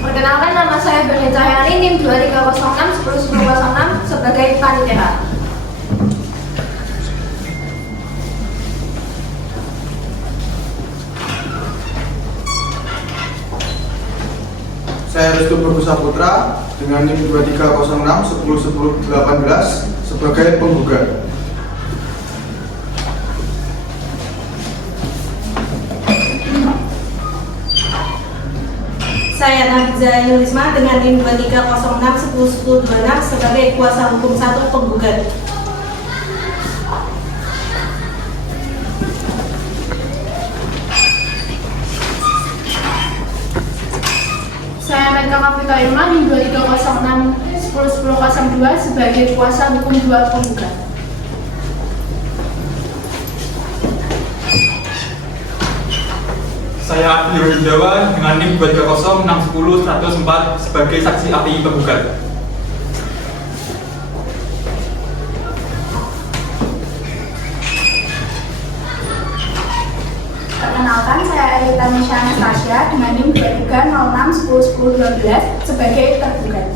Perkenalkan, nama saya Berni Cahyani, NIM 2306 101006 sebagai panitia. Saya Restu Putra dengan NIM 2306 101018 sebagai penggugat. Saya Nafisa Yulisma dengan NIM 2306 101026 sebagai kuasa hukum 1 penggugat. Saya Merka Kapita Irma, NIM 2306 101002 sebagai kuasa hukum 2 penggugat. Saya Irul Jawa dengan NIM 2306 10 104 sebagai saksi ahli penggugat. Perkenalkan, saya Erita Misha Anastasia dengan NIM 2306 101012 sebagai tergugat.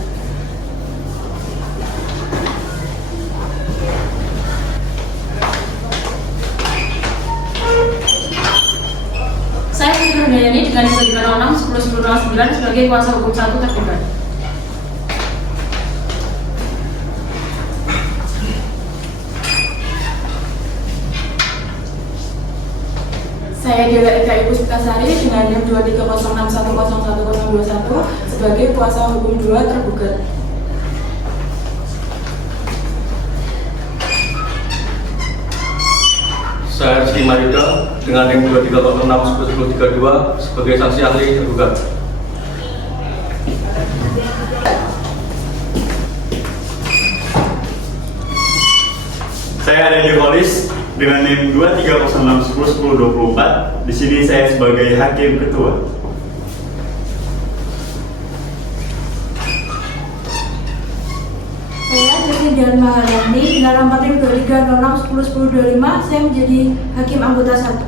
Saya Putri Nurhayani dengan NIM 2306 101009 sebagai kuasa hukum 1 tergugat. Saya Dela Eka Ibu Sukasari dengan NIM 2306 101021 sebagai kuasa hukum 2 tergugat. Saya Rizky Marida dengan NIM 2306 101032 sebagai saksi ahli tergugat. Saya Adel Kolis dengan NIM 2306 101024. Di sini saya sebagai hakim ketua. Saya Jati dan Maharani dengan nomor NIM 2306 101025. Saya menjadi hakim anggota 1.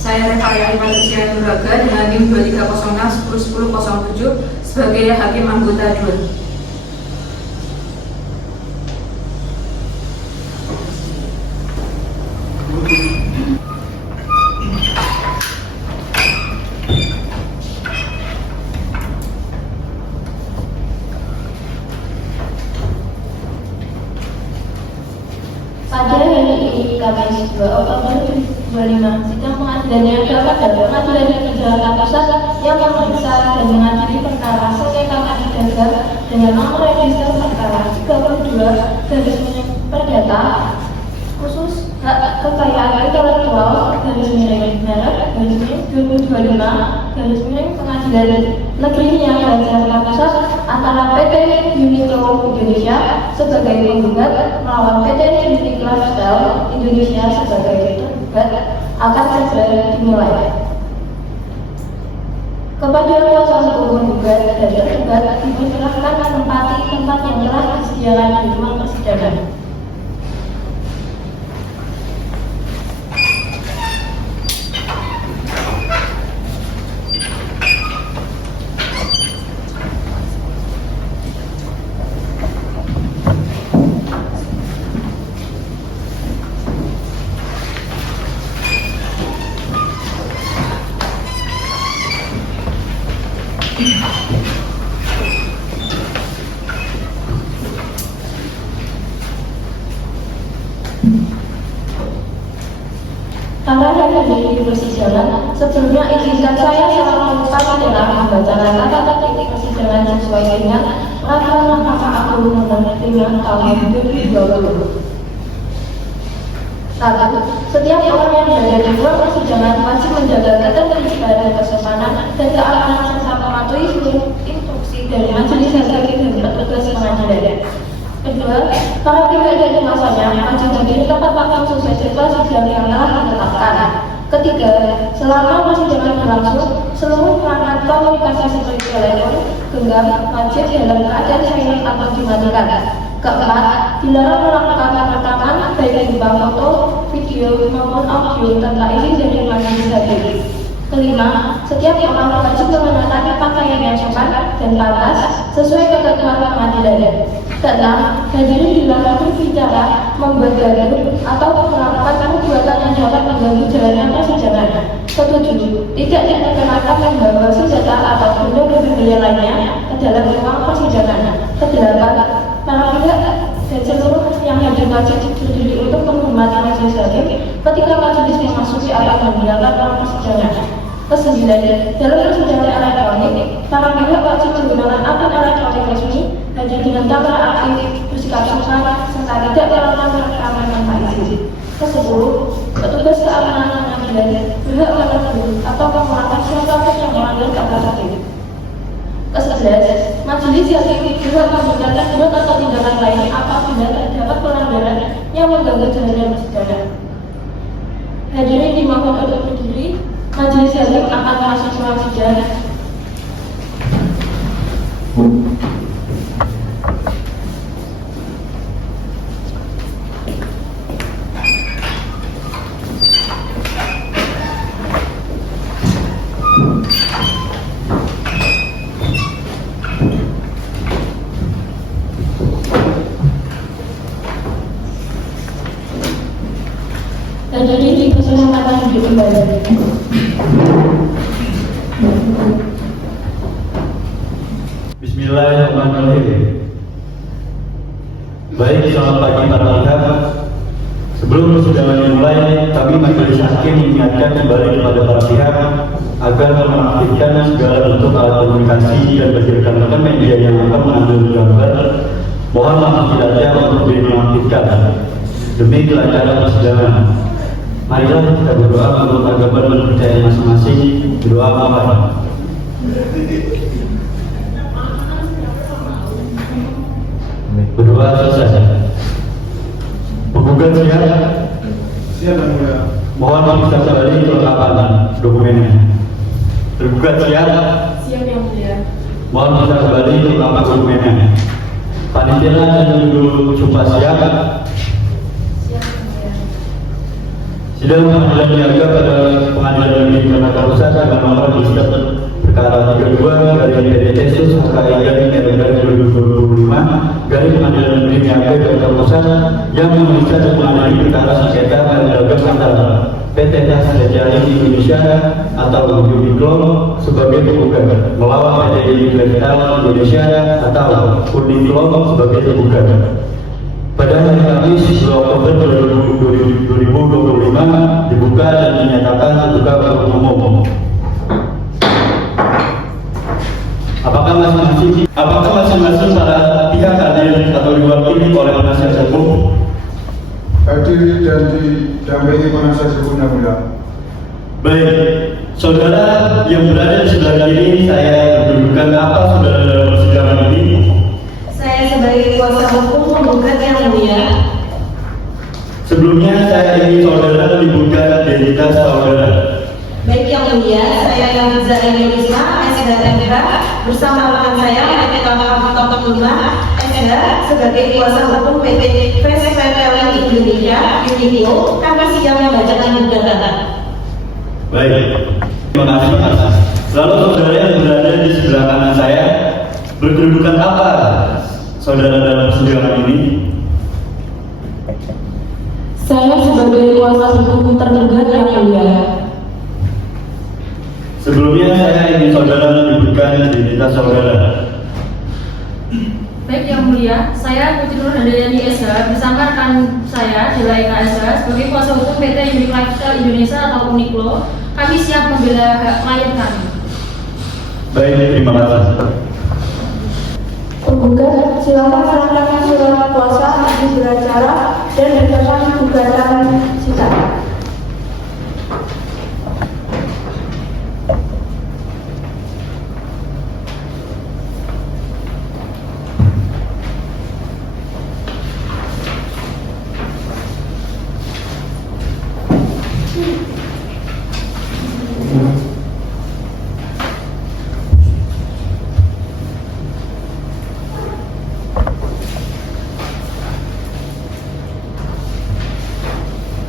Saya Revaya Imanusia Nuraga dengan NIM 2306 101007 sebagai hakim anggota 2. Pada hari ini Kamis 2 Oktober 2025, sidang pengadilan yang dapat dari Pengadilan Negeri Jakarta Pusat yang memeriksa dan mengadili perkara sengketa dagang dengan nomor register perkara 32 Perdata khusus hak kekayaan intelektual /merek /2025 Pengadilan Negeri Niaga Jakarta Pusat antara PT Uniqlo Indonesia sebagai penggugat melawan PT Trinity Lifestyle Indonesia sebagai tergugat akan segera dimulai. Kepada kuasa hukum penggugat dan tergugat dipersilahkan menempati tempat yang telah disediakan di ruang persidangan. Para hadirin di persidangan, sebelumnya izinkan saya secara mengutamakan membacakan tata tertib persidangan sesuai dengan peraturan Mahkamah Agung Nomor 5 Tahun 2020. 1. Setiap orang yang berada di ruang persidangan wajib menjaga ketertiban dan kesopanan dan keamanan serta mematuhi seluruh instruksi dari majelis hakim dan petugas pengadilan. Kedua, para pihak dan kuasanya wajib hadir tepat waktu sesuai jadwal sidang yang telah ditetapkan. Ketiga, selama persidangan berlangsung, seluruh perangkat komunikasi seperti telepon, genggam, wajib dalam keadaan silent atau dimatikan. Keempat, dilarang melakukan rekaman baik berupa foto, video, maupun audio tanpa izin dari majelis hakim. Kelima, setiap orang wajib mengenakan pakaian yang sopan dan pantas sesuai ketentuan pengadilan. Keenam, hadirin dilarang berbicara, membuat gaduh, atau melakukan perbuatan yang dapat mengganggu jalannya persidangan. Ketujuh, tidak diperkenankan membawa senjata atau benda berbahaya lainnya ke dalam ruang persidangan. Kedelapan, para pihak dan seluruh yang hadir wajib berdiri untuk menghormati majelis hakim ketika majelis memasuki atau meninggalkan ruang persidangan. Kesembilan, dalam persidangan elektronik, para pihak wajib menggunakan akun elektronik resmi, hadir dengan kamera aktif, bersikap sopan, serta tidak melakukan rekaman tanpa izin. Kesepuluh, petugas keamanan pengadilan berhak menegur atau memulangkan siapapun yang melanggar kata hakim. Ke-11, majelis hakim berhak membenarkan buat atau tindakan lain apabila terdapat pelanggaran yang mengganggu jalannya persidangan. Hadirin dimohon untuk berdiri. Majelis hakim akan masuk ruang sidang. Hadirin dipersilakan duduk kembali. Bismillahirrahmanirrahim. Baik, selamat pagi para pihak. Sebelum persidangan dimulai, kami majelis hakim mengingatkan kembali kepada para pihak agar mengaktifkan segala bentuk alat komunikasi dan rekan-rekan media yang akan mengambil gambar. Mohon maaf tidaknya untuk dinonaktifkan demi kelancaran persidangan. Marilah kita berdoa untuk agama dan percaya masing-masing. Berdoa apa? Berdoa selesai. Penggugat siap? Siap dan mulia. Mohon diperiksa kembali kelengkapan dokumennya. Tergugat siap? Siap yang mulia. Mohon diperiksa kembali kelengkapan dokumennya. Panitia dan dulu jumpa siap? Sidang pengadilan niaga pada Pengadilan Negeri Jakarta Pusat dengan nomor register perkara 32 dari PDTsus HKI garing 2025 garing Pengadilan Negeri Niaga Jakarta Pusat yang memeriksa dan menangani perkara sengketa barang dagang antara PT Tas Jari Indonesia atau Uniqlo sebagai penggugat melawan PT Uniqlo Indonesia atau Uniqlo sebagai penggugat. Pada hari Kamis 2 Oktober 2025 dibuka dan dinyatakan terbuka untuk umum. Apakah masing-masing para pihak hadir atau diwakili oleh penasihat hukum? Hadir dan didampingi penasihat hukum yang mulia. Baik, saudara yang berada di sebelah kiri saya berkedudukan apa saudara dalam persidangan ini? Saya sebagai kuasa hukum penggugat yang mulia. Sebelumnya saya ingin saudara menyebutkan identitas saudara. Baik yang mulia, saya Yamiza Emelisma, SHMK, bersama rekan saya PT Kapal 5, SH, sebagai kuasa hukum PT Fresh Retailing Indonesia, Uniqlo, kami siap membacakan gugatan. Baik, terima kasih. Lalu saudara yang berada di sebelah kanan saya berkedudukan apa saudara dalam persidangan ini? Saya sebagai kuasa hukum tergugat yang mulia. Sebelumnya saya ingin saudara menyebutkan identitas saudara. Baik yang mulia, saya Putri Nur Handayani SH bersama rekan saya Dela Eka SH sebagai kuasa hukum PT Uniqlo Indonesia atau Uniqlo. Kami siap membela hak klien kami. Baik, terima kasih. Penggugat silakan serahkan surat kuasa di beracara dan bacakan gugatan sita.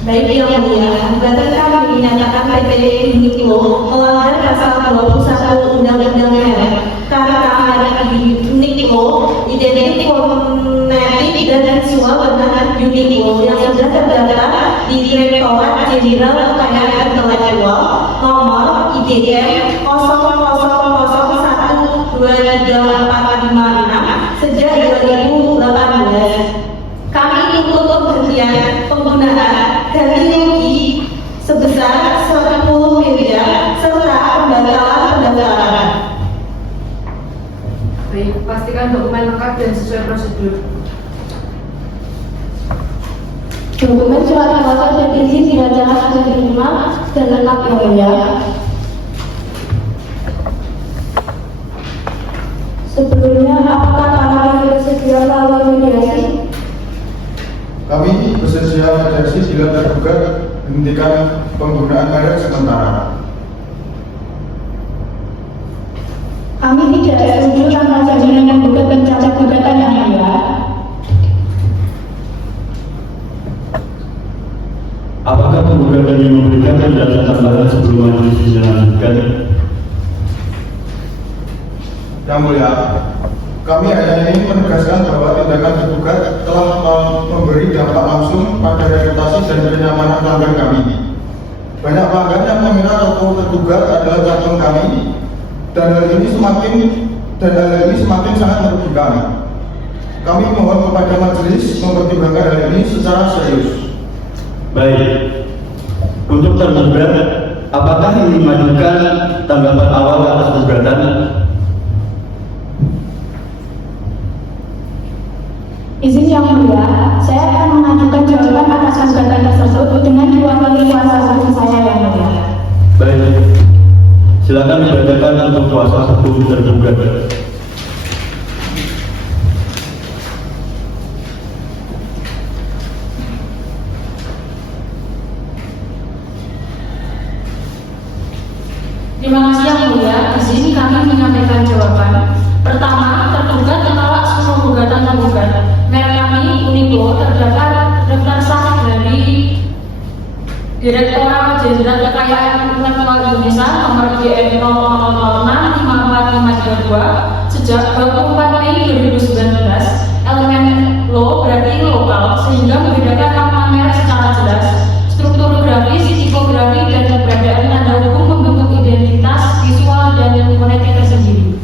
Baik yang mulia, gugatan kami dinyatakan PT Uniqlo melanggar pasal 21 Undang-Undang Merek karena merek Uniqlo identik fonetik dan visual dengan Uniqlo yang sudah terdaftar di Direktorat Jenderal Kekayaan Intelektual nomor IDM 00123456 sejak 2018. Kami tuntut pemberhentian penggunaan ganti rugi sebesar 10 miliar serta pembatalan pendaftaran. Baik, pastikan dokumen lengkap dan sesuai prosedur. Dokumen surat kuasa dan izin belajar sudah diterima dan lengkap yang mulia. Sebelumnya, apakah kami bersedia melalui mediasi? Kami bersedia mediasi bila tergugat hentikan penggunaan merek sementara. Kami tidak setuju tanpa jaminan yang gugat pencabut gugatan yang mulia. Apakah penggugat yang memberikan penjelasan tambahan sebelum majelis dilanjutkan? Yang mulia, kami hanya ingin menegaskan bahwa tindakan tergugat telah memberi dampak langsung pada reputasi dan kenyamanan pelanggan kami. Banyak pelanggan yang mengira toko tergugat adalah cabang kami, dan hal ini semakin sangat merugikan. Kami mohon kepada majelis mempertimbangkan hal ini secara serius. Baik, untuk tergugat, apakah ingin mengajukan tanggapan awal atas gugatan? Izin yang mulia, saya akan mengajukan jawaban atas gugatan tersebut dengan diwakili kuasa hukum saya yang mulia. Baik, silakan dibacakan untuk kuasa hukum tergugat. Terima kasih yang mulia, di sini kami menyampaikan jawaban. Pertama, tergugat menolak semua gugatan tergugat. Merek kami Uniqlo terdaftar sah dari Direktorat Jenderal Kekayaan Intelektual Indonesia nomor IDM 00065452 sejak 24 Mei 2019. Elemen lo berarti lokal sehingga membedakan nama merek secara jelas. Struktur grafis, tipografi, dan keberadaan tanda hukum membentuk identitas visual dan fonetik tersendiri.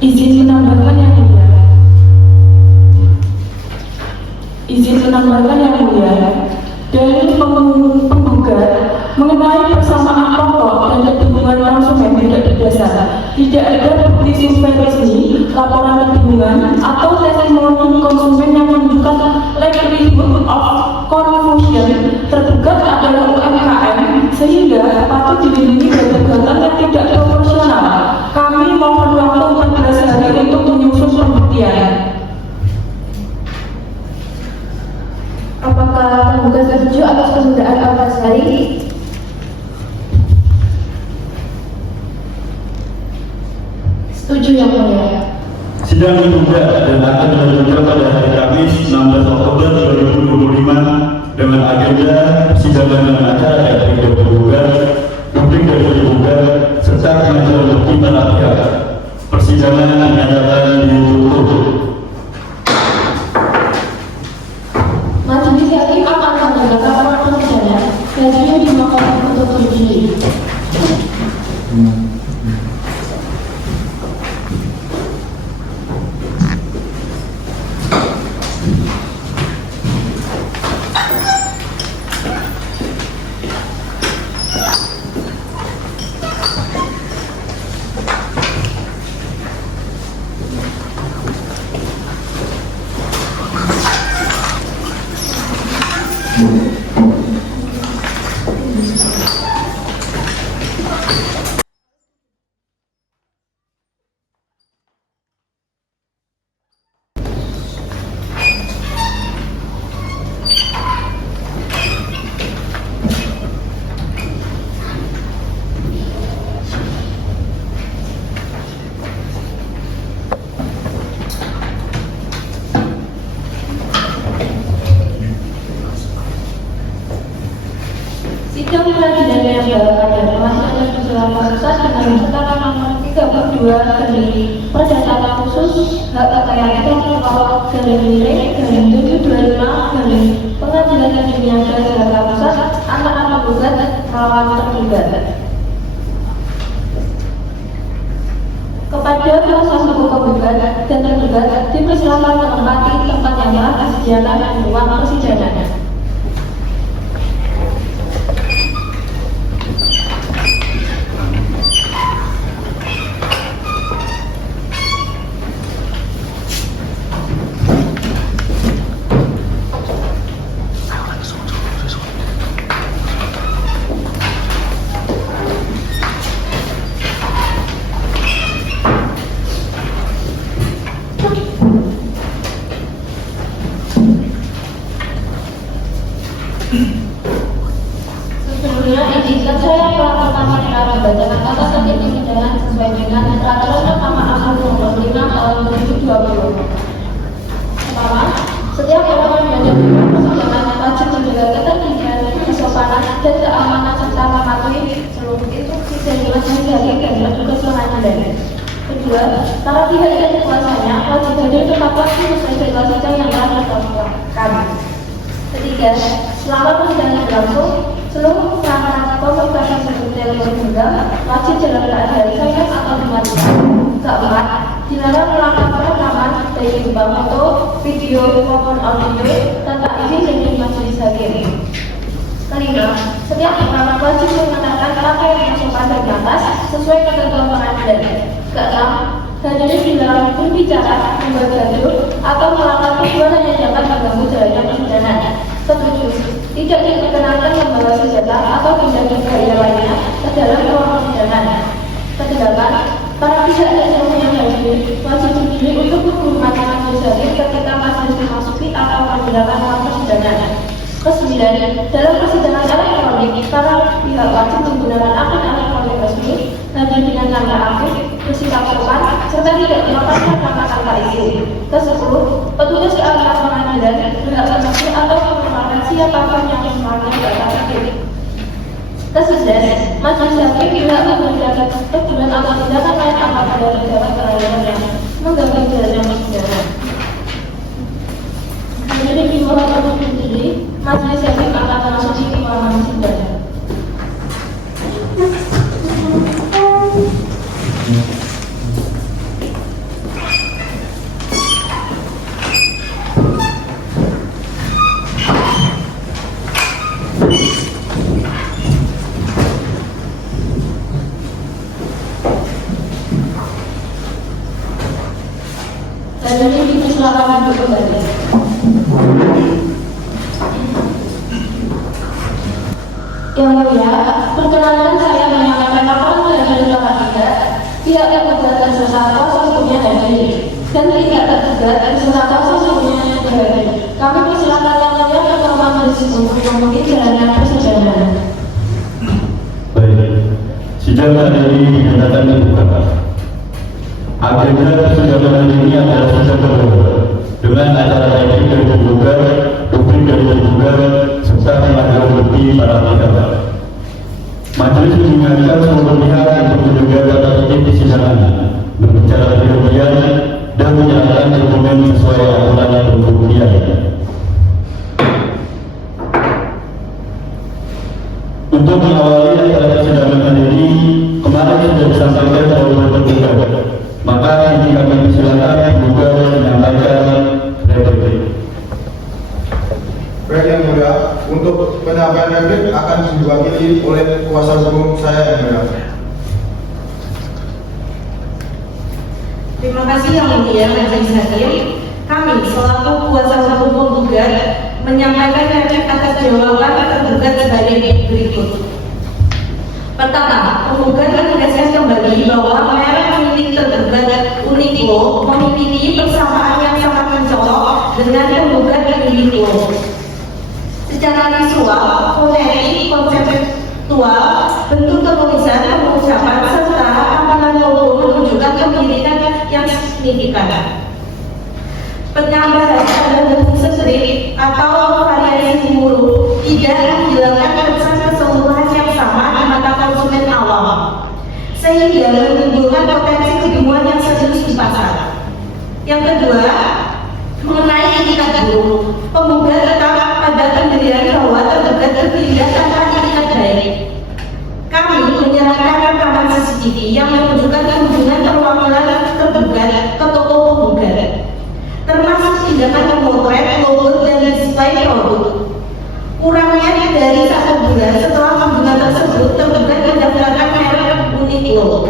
Izin menambahkan yang mulia. Izin menambahkan yang mulia. Dari penggugat mengenai persamaan pokok dan kebingungan konsumen tidak berdasar. Tidak ada bukti survei resmi, laporan kebingungan, atau testimoni konsumen yang menunjukkan likelihood of confusion. Tergugat adalah UMKM sehingga patut dilindungi dari gugatan yang tidak proporsional. Kami mohon waktu 14 hari untuk menyusun pembuktian. Apakah penggugat setuju atas penundaan 14 hari? Setuju yang mulia. Sidang ditunda dan akan dilanjutkan pada hari Kamis 16 Oktober 2025 dengan agenda persidangan dengan acara dari tergugat, publik dari tergugat, serta pengajuan bukti para pihak. Persidangan dinyatakan ditutup. Majelis hakim akan mendengarkan laporan persidangan radio di Mahkamah untuk diuji. Garing Setara nomor 32 Garing Perdata Khusus Hak Kekayaan Intelektual Garing Miring Garing 725 Garing Pengadilan Negeri Niaga Jakarta Pusat anak penggugat melawan tergugat. Kepada kuasa hukum penggugat dan tergugat dipersilakan menempati tempat yang telah disediakan di ruang persidangan. Sebelumnya, izinkan saya melakukan pembacaan kata tertib persidangan sesuai dengan peraturan Mahkamah Agung Nomor 5 Tahun 2020. Pertama, setiap orang yang menjadi persidangan wajib menjaga ketertiban, kesopanan, dan keamanan serta mematuhi seluruh instruksi dan majelis hakim dan petugas pengadilan. Kedua, para pihak yang kuasanya wajib hadir tepat waktu sesuai jadwal sidang yang telah ditetapkan. Ketiga, selama persidangan berlangsung, seluruh perangkat komunikasi seperti telepon genggam wajib dalam keadaan silent atau dimatikan. Keempat, dilarang melakukan perekaman baik berupa foto, video, maupun audio tanpa izin dari majelis hakim. Kelima, setiap perangkat wajib menggunakan pakaian yang sopan dan pantas sesuai ketentuan pengadilan. Keenam, hadirin dilarang berbicara, membuat gaduh, atau melakukan perbuatan yang dapat mengganggu jalannya persidangan. Ketujuh, tidak diperkenankan membawa senjata atau benda berbahaya lainnya ke dalam ruang persidangan. Kedelapan, para pihak yang hadir wajib dipilih untuk menghormati majelis hakim ketika majelis memasuki atau meninggalkan ruang persidangan. Kesembilan, dalam persidangan elektronik, para pihak wajib menggunakan akun elektronik resmi, hadir dengan nama aktif, bersikap sopan, serta tidak melepaskan kata-kata izin. Kesepuluh, petugas keamanan pengadilan berhak menegur atau mengeluarkan siapapun yang melanggar kata tertib. Kesebelas, majelis hakim berhak memberikan teguran atau tindakan lain apabila terdapat peralihan yang mengganggu jalannya persidangan. Jadi di bawah untuk sendiri, majelis hakim akan memasuki ruangan sidang. Dan ini dipersilakan duduk kembali. Yang mulia, perkenankan saya menyampaikan laporan dari pihak yang tergugat beserta kuasa hukumnya hadir dan tidak tergugat beserta kuasa hukumnya tidak hadir. Kami persilakan yang mulia ketua majelis untuk memimpin jalannya persidangan. Baik, sidang hari ini dinyatakan dibuka. Agenda persidangan ini adalah sidang kedua dengan acara tadi dari tergugat, rubrik dari tergugat, serta pengajuan bukti para pihak. Majelis mengingatkan seluruh pihak untuk menjaga tata tertib di persidangan, berbicara berlebihan dan menyerahkan dokumen sesuai aturan dan pembuktian. Untuk mengawali acara persidangan hari ini, kemarin sudah disampaikan oleh tergugat. Maka ini kami persilakan juga menyampaikan replik. Baik yang mulia, untuk penyampaian replik akan diwakili oleh kuasa hukum saya yang mulia. Terima kasih yang mulia majelis hakim. Kami selaku kuasa hukum penggugat menyampaikan replik atas jawaban tergugat sebagai berikut. Pertama, penggugat menegaskan kembali bahwa merek milik tergugat Uniqlo memiliki persamaan yang sangat mencolok dengan penggugat Uniqlo. Secara visual, fonetik, konseptual, bentuk tulisan, pengucapan, serta tampilan logo menunjukkan kemiripan yang signifikan. Penambahan pada bentuk strip atau variasi huruf tidak menghilangkan kesan keseluruhan yang sama di mata konsumen awam, sehingga potensi kebimuan yang serius di pasar. Yang kedua, mengenai itikat buruk, penggugat tetap pada pendirian bahwa tergugat bertindak tanpa itikat baik. Kami menyerahkan rekaman CCTV yang menunjukkan kunjungan perwakilan tergugat ke toko penggugat, termasuk tindakan memotret, logo, dan display produk. Kurangnya dari 1 bulan setelah kunjungan tersebut, tergugat mendaftarkan merek Uniqlo.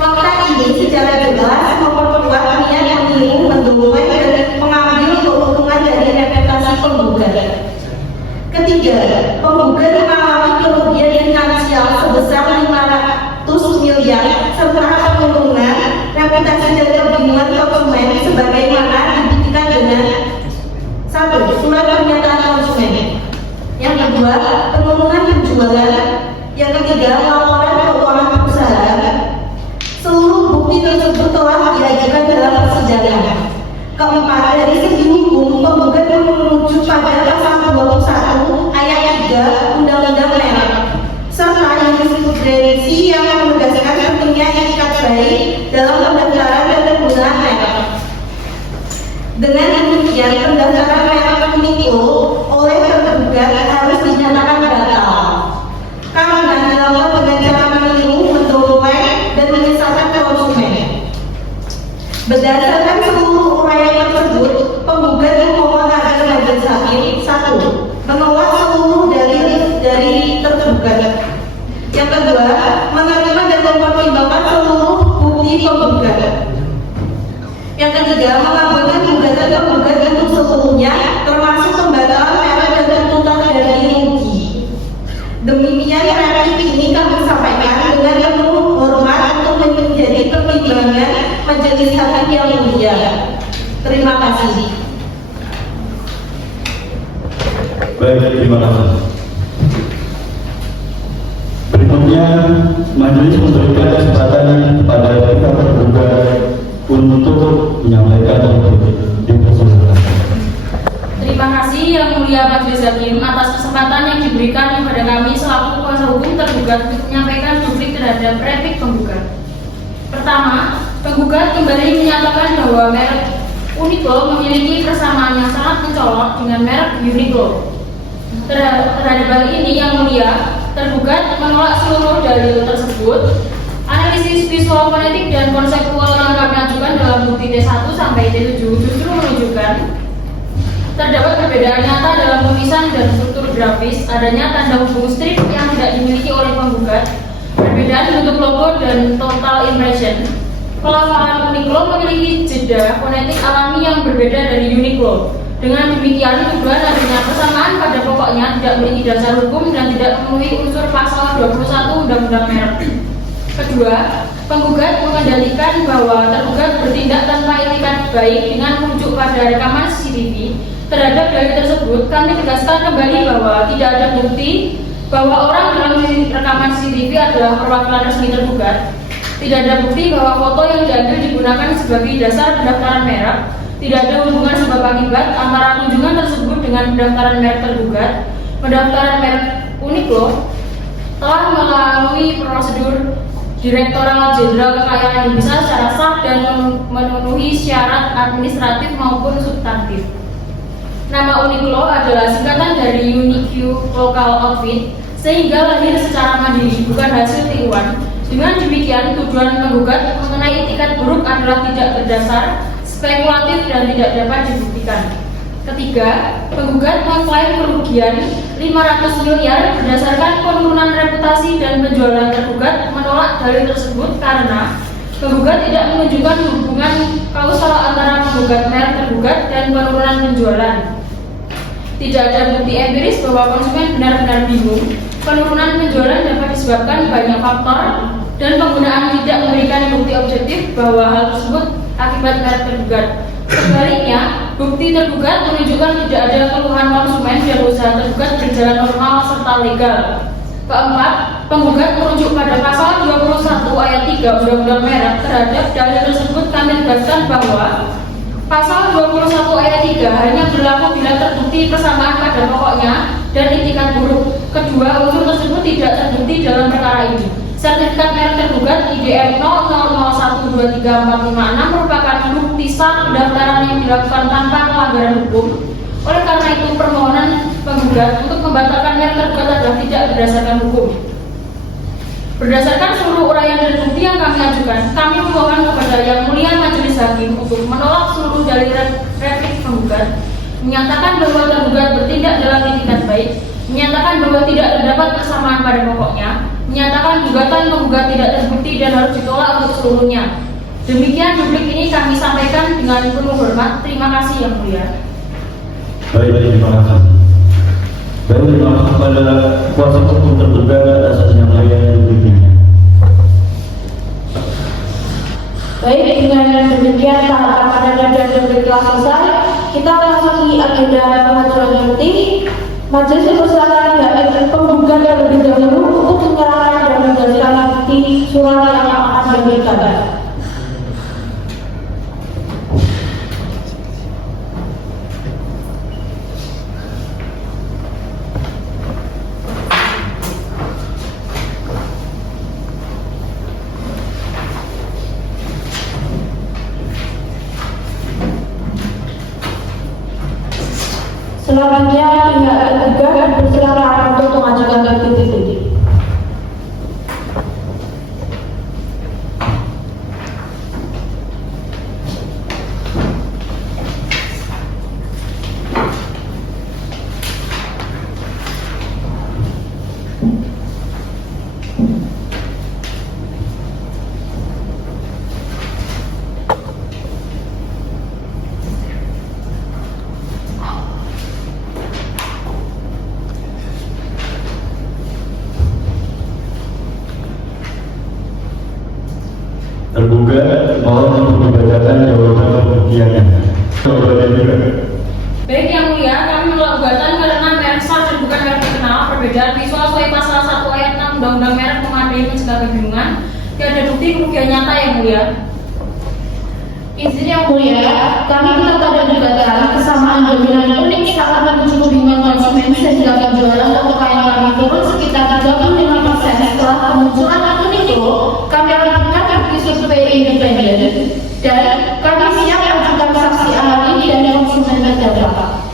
Fakta ini secara jelas memperkuat niat yang meniru, mendoleng, dan mengambil keuntungan dari reputasi penggugat. Ketiga, penggugat mengalami kerugian finansial sebesar 500 miliar serta penurunan reputasi dan kebingungan konsumen sebagaimana dibuktikan dengan 1. Surat pernyataan konsumen. Yang kedua, penurunan penjualan. Yang ketiga, laporan keuangan perusahaan. Seluruh bukti tersebut telah diajukan dalam persidangan. Keempat, dari segi hukum, penggugat merujuk pada pasal 21 ayat 3 Undang-Undang Merek serta jurisprudensi yang menegaskan pentingnya etikat baik dalam pendaftaran dan penggunaan merek. Dengan demikian, pendaftaran merek Uniqlo oleh tergugat harus dinyatakan batal karena dilakukan dengan cara meniru, mendoleng, dan menyesatkan konsumen. Berdasarkan seluruh uraian tersebut, penggugat memohon agar majelis hakim 1. Menolak seluruh dalil dari tergugat. Yang kedua, menerima dan mempertimbangkan seluruh bukti penggugat. Yang ketiga, mengabulkan gugatan tergugat untuk seluruhnya, termasuk pembatalan merek dan tuntutan ganti rugi. Demikian replik ini kami sampaikan dengan penuh hormat untuk menjadi pertimbangan majelis hakim yang mulia. Terima kasih. Baik, terima kasih. Berikutnya, majelis memberikan kesempatan kepada pihak tergugat untuk menyampaikan dipersilakan. Terima kasih Yang Mulia Majelis Hakim atas kesempatan yang diberikan kepada kami selaku kuasa hukum tergugat untuk menyampaikan duplik terhadap replik penggugat. Pertama, penggugat kembali menyatakan bahwa merek Uniqlo memiliki persamaan yang sangat mencolok dengan merek Uniqlo. Terhadap hal ini Yang Mulia, tergugat menolak seluruh dalil tersebut. Analisis visual, fonetik, dan konseptual yang kami ajukan dalam bukti T1 sampai T7 justru menunjukkan terdapat perbedaan nyata dalam tulisan dan struktur grafis, adanya tanda hubung strip yang tidak dimiliki oleh penggugat, perbedaan bentuk logo dan total impression. Pelafalan Uniqlo memiliki jeda fonetik alami yang berbeda dari Uniqlo. Dengan demikian, tuduhan adanya persamaan pada pokoknya tidak memiliki dasar hukum dan tidak memenuhi unsur pasal 21 Undang-Undang Merek. Kedua, penggugat mengendalikan bahwa tergugat bertindak tanpa etikat baik dengan merujuk pada rekaman CCTV. Terhadap dalil tersebut, kami tegaskan kembali bahwa tidak ada bukti bahwa orang dalam rekaman CCTV adalah perwakilan resmi tergugat. Tidak ada bukti bahwa foto yang diambil digunakan sebagai dasar pendaftaran merek. Tidak ada hubungan sebab akibat antara kunjungan tersebut dengan pendaftaran merek tergugat. Pendaftaran merek Uniqlo telah melalui prosedur Direktorat Jenderal Kekayaan Indonesia secara sah dan memenuhi syarat administratif maupun substantif. Nama Uniqlo adalah singkatan dari Unique Local Outfit, sehingga lahir secara mandiri, bukan hasil tiruan. Dengan demikian, tuduhan penggugat mengenai etikat buruk adalah tidak berdasar, spekulatif, dan tidak dapat dibuktikan. Ketiga, penggugat mengklaim kerugian 500 miliar berdasarkan penurunan reputasi dan penjualan tergugat menolak dalil tersebut karena penggugat tidak menunjukkan hubungan kausal antara penggugat merek tergugat dan penurunan penjualan. Tidak ada bukti empiris bahwa konsumen benar-benar bingung. Penurunan penjualan dapat disebabkan banyak faktor dan penggunaan tidak memberikan bukti objektif bahwa hal tersebut akibat merek tergugat. Sebaliknya, bukti tergugat menunjukkan tidak ada keluhan konsumen dan usaha tergugat berjalan normal serta legal. Keempat, penggugat merujuk pada pasal 21 ayat 3 Undang-Undang Merek. Terhadap dalil tersebut kami tegaskan bahwa pasal 21 ayat 3 hanya berlaku bila terbukti persamaan pada pokoknya dan etikat buruk. Kedua, unsur tersebut tidak terbukti dalam perkara ini. Sertifikat merek tergugat IDM 0001234556 merupakan bukti sah pendaftaran yang dilakukan tanpa pelanggaran hukum. Oleh karena itu, permohonan penggugat untuk membatalkan merek tergugat adalah tidak berdasarkan hukum. Berdasarkan seluruh uraian dan bukti yang kami ajukan, kami memohon kepada Yang Mulia Majelis Hakim untuk menolak seluruh dalil replik penggugat, menyatakan bahwa tergugat bertindak dalam itikat baik, menyatakan bahwa tidak terdapat persamaan pada pokoknya, menyatakan gugatan penggugat tidak terbukti dan harus ditolak untuk seluruhnya. Demikian duplik ini kami sampaikan dengan penuh hormat. Terima kasih Yang Mulia. Baik, terima kasih. Baik, terima kasih kepada kuasa hukum tergugat atas penyampaian dupliknya. Baik, dengan demikian tahapan pada dan duplik telah selesai. Kita masuki agenda pengajuan bukti. Majelis persilakan penggugat terlebih dahulu untuk menyerahkan dan menjelaskan bukti surat yang akan diberikan. Selanjutnya pihak tergugat bersilakan untuk mengajukan bukti. Tergugat mohon untuk membacakan jawaban pembuktiannya. Baik Yang Mulia, kami menolak gugatan karena merek sah dan bukan merek dikenal, perbedaan visual sesuai pasal 1 ayat 6 Undang-Undang Merek memadai mencegah kebingungan. Tiada bukti kerugian nyata Yang Mulia. Izin Yang Mulia, kami tetap pada gugatan kesamaan dominan unik sangat mencukupi konsumen sehingga penjualan atau klien kami turun sekitar 35% setelah kemunculan akun itu. Kami lakukan bukti survei independen dan kami siap ajukan saksi ahli dan konsumen terdampak.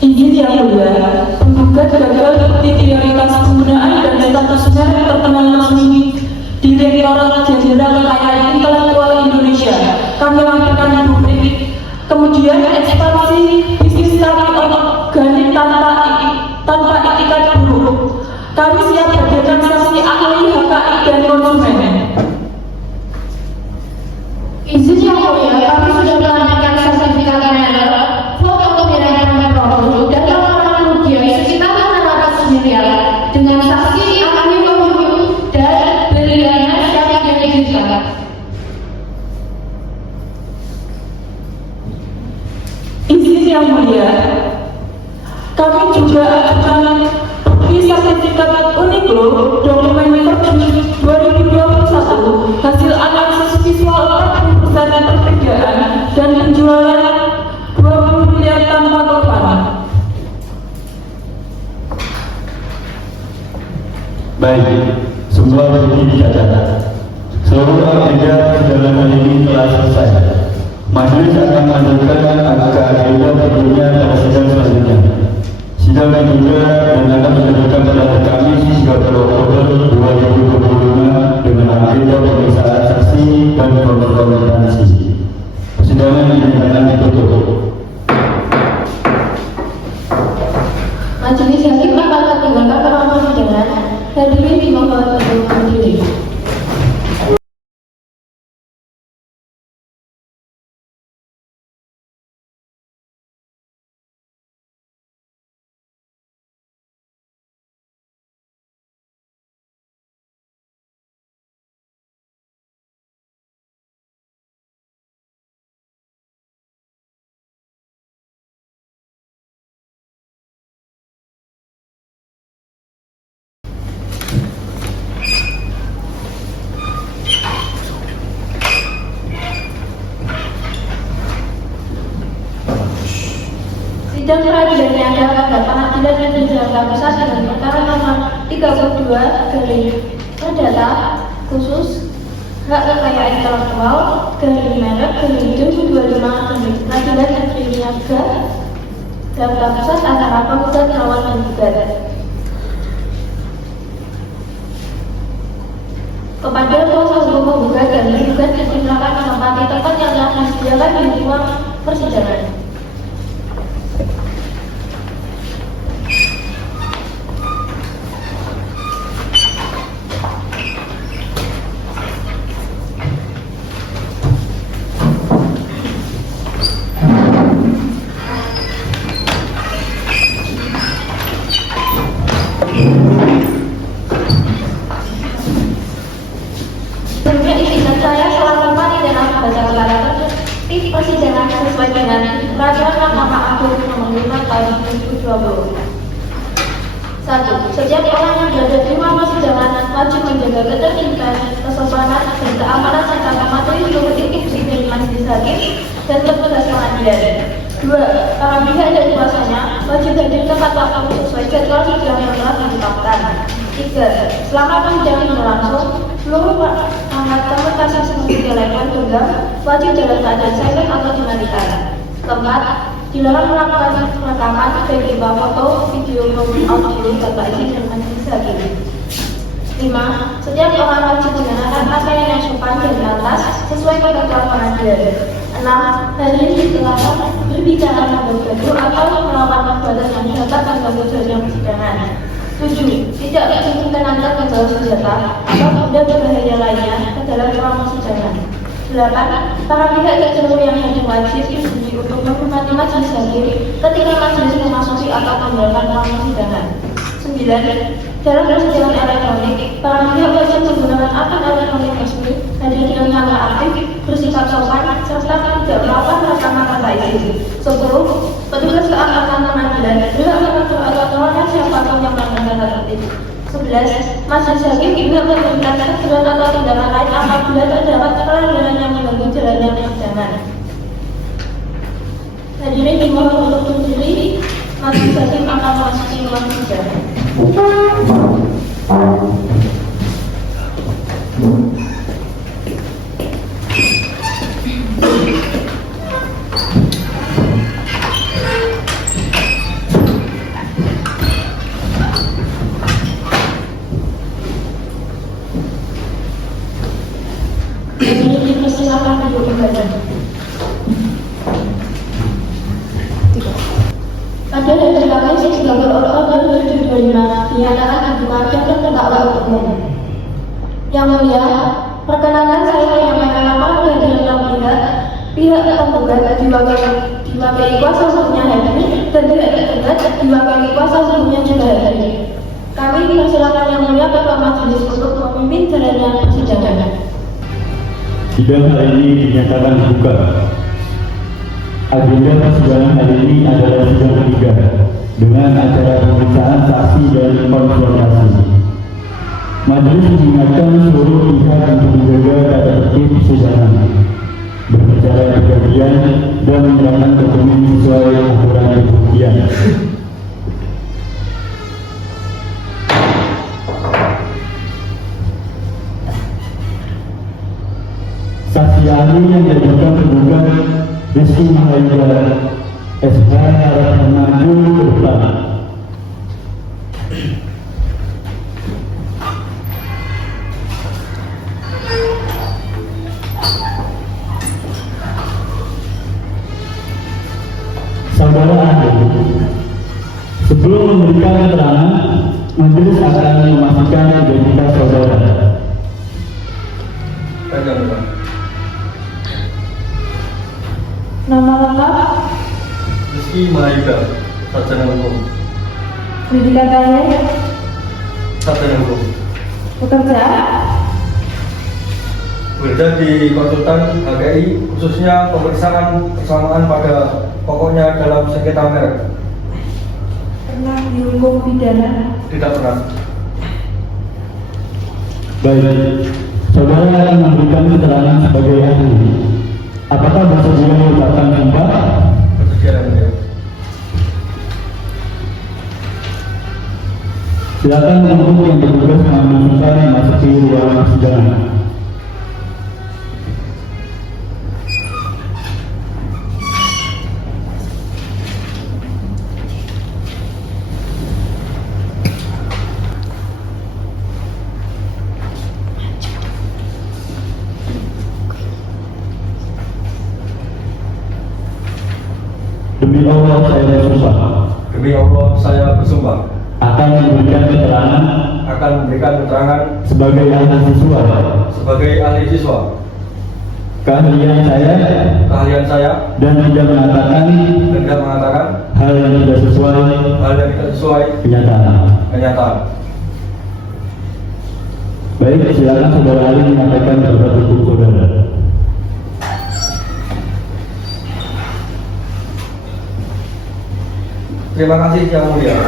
Izin Yang Mulia, penggugat gagal bukti prioritas penggunaan dan status merek terkenal resmi Direktorat Jenderal Kekayaan Intelektual Indonesia. Kami lakukan duplik, kemudian ekspansi bisnis kami organik tanpa etikat buruk. Kami siap hadirkan saksi ahli HKI dan konsumen. Izin Yang Mulia, kami sudah melanjutkan sertifikat merek, foto pemilihan produk dan laporan kerugian sekitar 500 miliar dengan saksi ahli pemilu dan beliannya siapa yang diizinkan. Izin Yang Mulia, kami juga ajukan bukti sertifikat Uniqlo dokumen Perjuni 2021 hasil analisis visual 40% perbedaan dan penjualan 20 miliar tanpa korban. Baik, semua bukti dicatat. Seluruh agenda perjalanan ini telah selesai. Majelis akan melanjutkan agenda berikutnya pada sidang selanjutnya. Sidang juga dan akan dilanjutkan pada Kamis 30 Oktober 2025 dengan agenda pemeriksaan saksi dan konfrontasi. Persidangan dinyatakan ditutup. Majelis Hakim akan meninggalkan ruang persidangan. Hadirin dimohon untuk berdiri. Sidang peradilan niaga pada Pengadilan Negeri Jakarta Pusat dengan perkara nomor 32 garing perdata khusus hak kekayaan intelektual garing merek garing 2025 garing Pengadilan Negeri Niaga Jakarta Pusat antara penggugat lawan dan gugat. Kepada kuasa hukum penggugat dan tergugat dipersilakan menempati tempat yang telah disediakan di ruang persidangan. Sebelumnya izinkan saya selaku panitia membaca perkara tertib persidangan sesuai dengan Peraturan Mahkamah Agung Nomor 5 Tahun 2020. 1. Setiap orang yang berada di ruang persidangan wajib menjaga ketertiban, kesopanan, dan keamanan serta mematuhi seluruh instruksi dari majelis hakim dan petugas pengadilan. 2. Para pihak dan kuasanya wajib hadir tepat waktu sesuai jadwal sidang yang telah ditetapkan. 3. Selama persidangan berlangsung, seluruh perangkat komunikasi seperti telepon genggam wajib dalam keadaan silent atau dimatikan. 4. Dilarang melakukan rekaman baik berupa foto, video, maupun audio tanpa izin dan majelis hakim. 5. Setiap orang wajib mengenakan pakaian yang sopan dan pantas sesuai ketentuan pengadilan. 6. Hadirin dilarang berbicara sambil gaduh atau melakukan perbuatan yang dapat mengganggu jalannya persidangan. 7. Tidak diizinkan Anda membawa senjata atau benda berbahaya lainnya ke dalam ruang persidangan. 8. Para pihak dan seluruh yang hadir wajib bersembunyi untuk menghormati majelis hakim ketika majelis memasuki atau meninggalkan ruang persidangan. 9. Dalam persidangan elektronik, para pihak wajib menggunakan akun elektronik resmi, hadir dengan kamera aktif, bersikap sopan, serta tidak melakukan rekaman tanpa izin. 10. Petugas keamanan pengadilan berhak mengatur atau melarang siapapun yang melanggar tata tertib. 11. Majelis hakim juga memberikan teguran atau tindakan lain apabila terdapat pelanggaran yang mengganggu jalannya persidangan. Hadirin dimohon untuk berdiri. Majelis hakim akan memasuki ruang sidang. Silakan duduk kembali. Pada hari kami sebagai orang 2025 dinyatakan dibuka dan terdakwa umum. Yang mulia, perkenankan saya menyampaikan laporan dari dalam pihak penggugat diwakili kuasa hukumnya hadir dan pihak tergugat diwakili kuasa hukumnya juga hadir. Kami dipersilakan yang mulia Ketua Majelis untuk memimpin jalannya persidangan. Sidang hari ini dinyatakan dibuka. Agenda persidangan hari ini adalah sidang ketiga dengan acara pemeriksaan saksi dan konfrontasi. Majelis mengingatkan seluruh pihak untuk menjaga tata tertib persidangan, berbicara bergantian dan menyerahkan dokumen sesuai aturan pembuktian. Saksi ahli yang diajukan tergugat Rizky Mahaida SH harap maju ke depan. Saudara ahli, sebelum memberikan keterangan, majelis akan memastikan identitas saudara. Nama lengkap, Rizky Mahaida, sarjana hukum. pendidikan terakhir, Sarjana hukum. pekerjaan, Bekerja di konsultan HKI, khususnya pemeriksaan persamaan pada pokoknya dalam sengketa merek. pernah dihukum pidana, Tidak pernah. Baik, saudara akan memberikan keterangan sebagai ahli. Apakah bersedia mengucapkan sumpah? Bersedia yang mulia. Silakan untuk yang bertugas mengambil sumpah memasuki ruang persidangan. Demi Allah saya bersumpah. Demi Allah saya bersumpah Akan memberikan keterangan sebagai ahli siswa. Keahlian saya dan tidak mengatakan hal yang tidak sesuai kenyataan. Baik, silakan saudara ahli menyampaikan pendapat hukum saudara. Terima kasih Yang Mulia.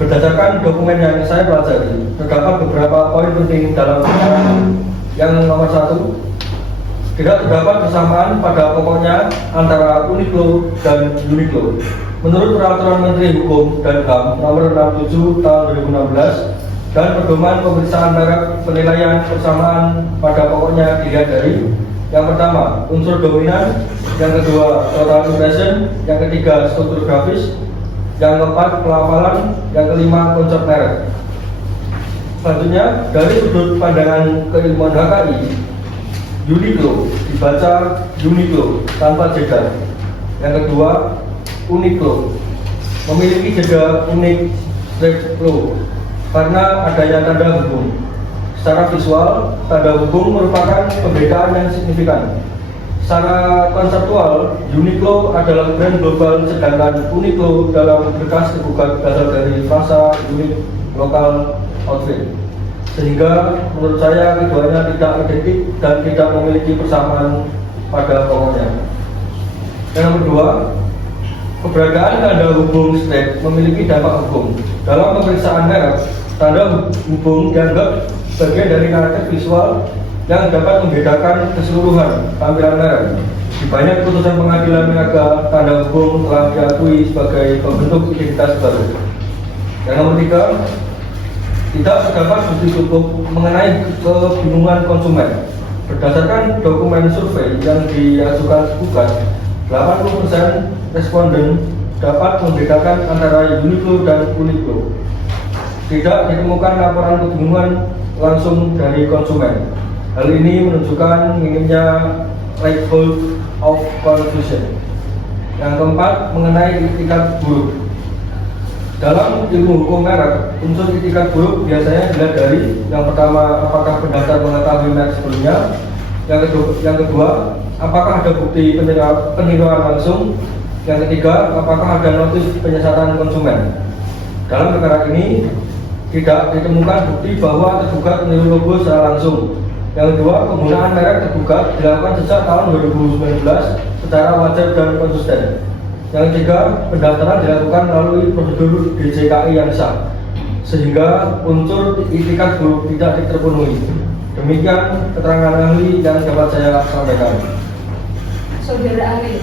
Berdasarkan dokumen yang saya pelajari, terdapat beberapa poin penting dalam perkara. Yang nomor 1, tidak terdapat kesamaan pada pokoknya antara Uniqlo dan Uniqlo. Menurut Peraturan Menteri Hukum dan HAM Nomor 67 Tahun 2016 dan Pedoman Pemeriksaan Merek penilaian persamaan pada pokoknya dilihat dari: yang pertama, unsur dominan; yang kedua, total impression; yang ketiga, struktur grafis; yang keempat, pelafalan; yang kelima, konsep merek. Selanjutnya, dari sudut pandangan keilmuan HKI, Uniqlo dibaca Uniqlo tanpa jeda. Yang kedua, Uniqlo memiliki jeda unik strip low karena adanya tanda hubung. Secara visual, tanda hubung merupakan pembedaan yang signifikan. Secara konseptual, Uniqlo adalah brand global, sedangkan Uniqlo dalam berkas tergugat berasal dari frasa unik lokal outfit. Sehingga menurut saya keduanya tidak identik dan tidak memiliki persamaan pada pokoknya. Yang nomor 2, keberadaan tanda hubung strip memiliki dampak hukum. Dalam pemeriksaan merek, tanda hubung dianggap bagian dari karakter visual yang dapat membedakan keseluruhan tampilan merek. Di banyak putusan pengadilan niaga, tanda hubung telah diakui sebagai pembentuk identitas baru. Yang nomor 3, tidak terdapat bukti cukup mengenai kebingungan konsumen. Berdasarkan dokumen survei yang diajukan gugat, 80% responden dapat membedakan antara Uniqlo dan Uniqlo. Tidak ditemukan laporan kebingungan langsung dari konsumen. Hal ini menunjukkan minimnya likelihood of confusion. Yang keempat, mengenai itikat buruk. Dalam ilmu hukum merek, unsur itikat buruk biasanya dilihat dari: yang pertama, apakah pendaftar mengetahui merek sebelumnya; yang kedua, apakah ada bukti peniruan langsung; yang ketiga, apakah ada notif penyesatan konsumen. Dalam perkara ini tidak ditemukan bukti bahwa tergugat meniru logo secara langsung. Yang kedua, penggunaan merek tergugat dilakukan sejak tahun 2019 secara wajar dan konsisten. Yang ketiga, pendaftaran dilakukan melalui prosedur DJKI yang sah, sehingga unsur itikat buruk tidak terpenuhi. Demikian keterangan ahli yang dapat saya sampaikan. Saudara ahli,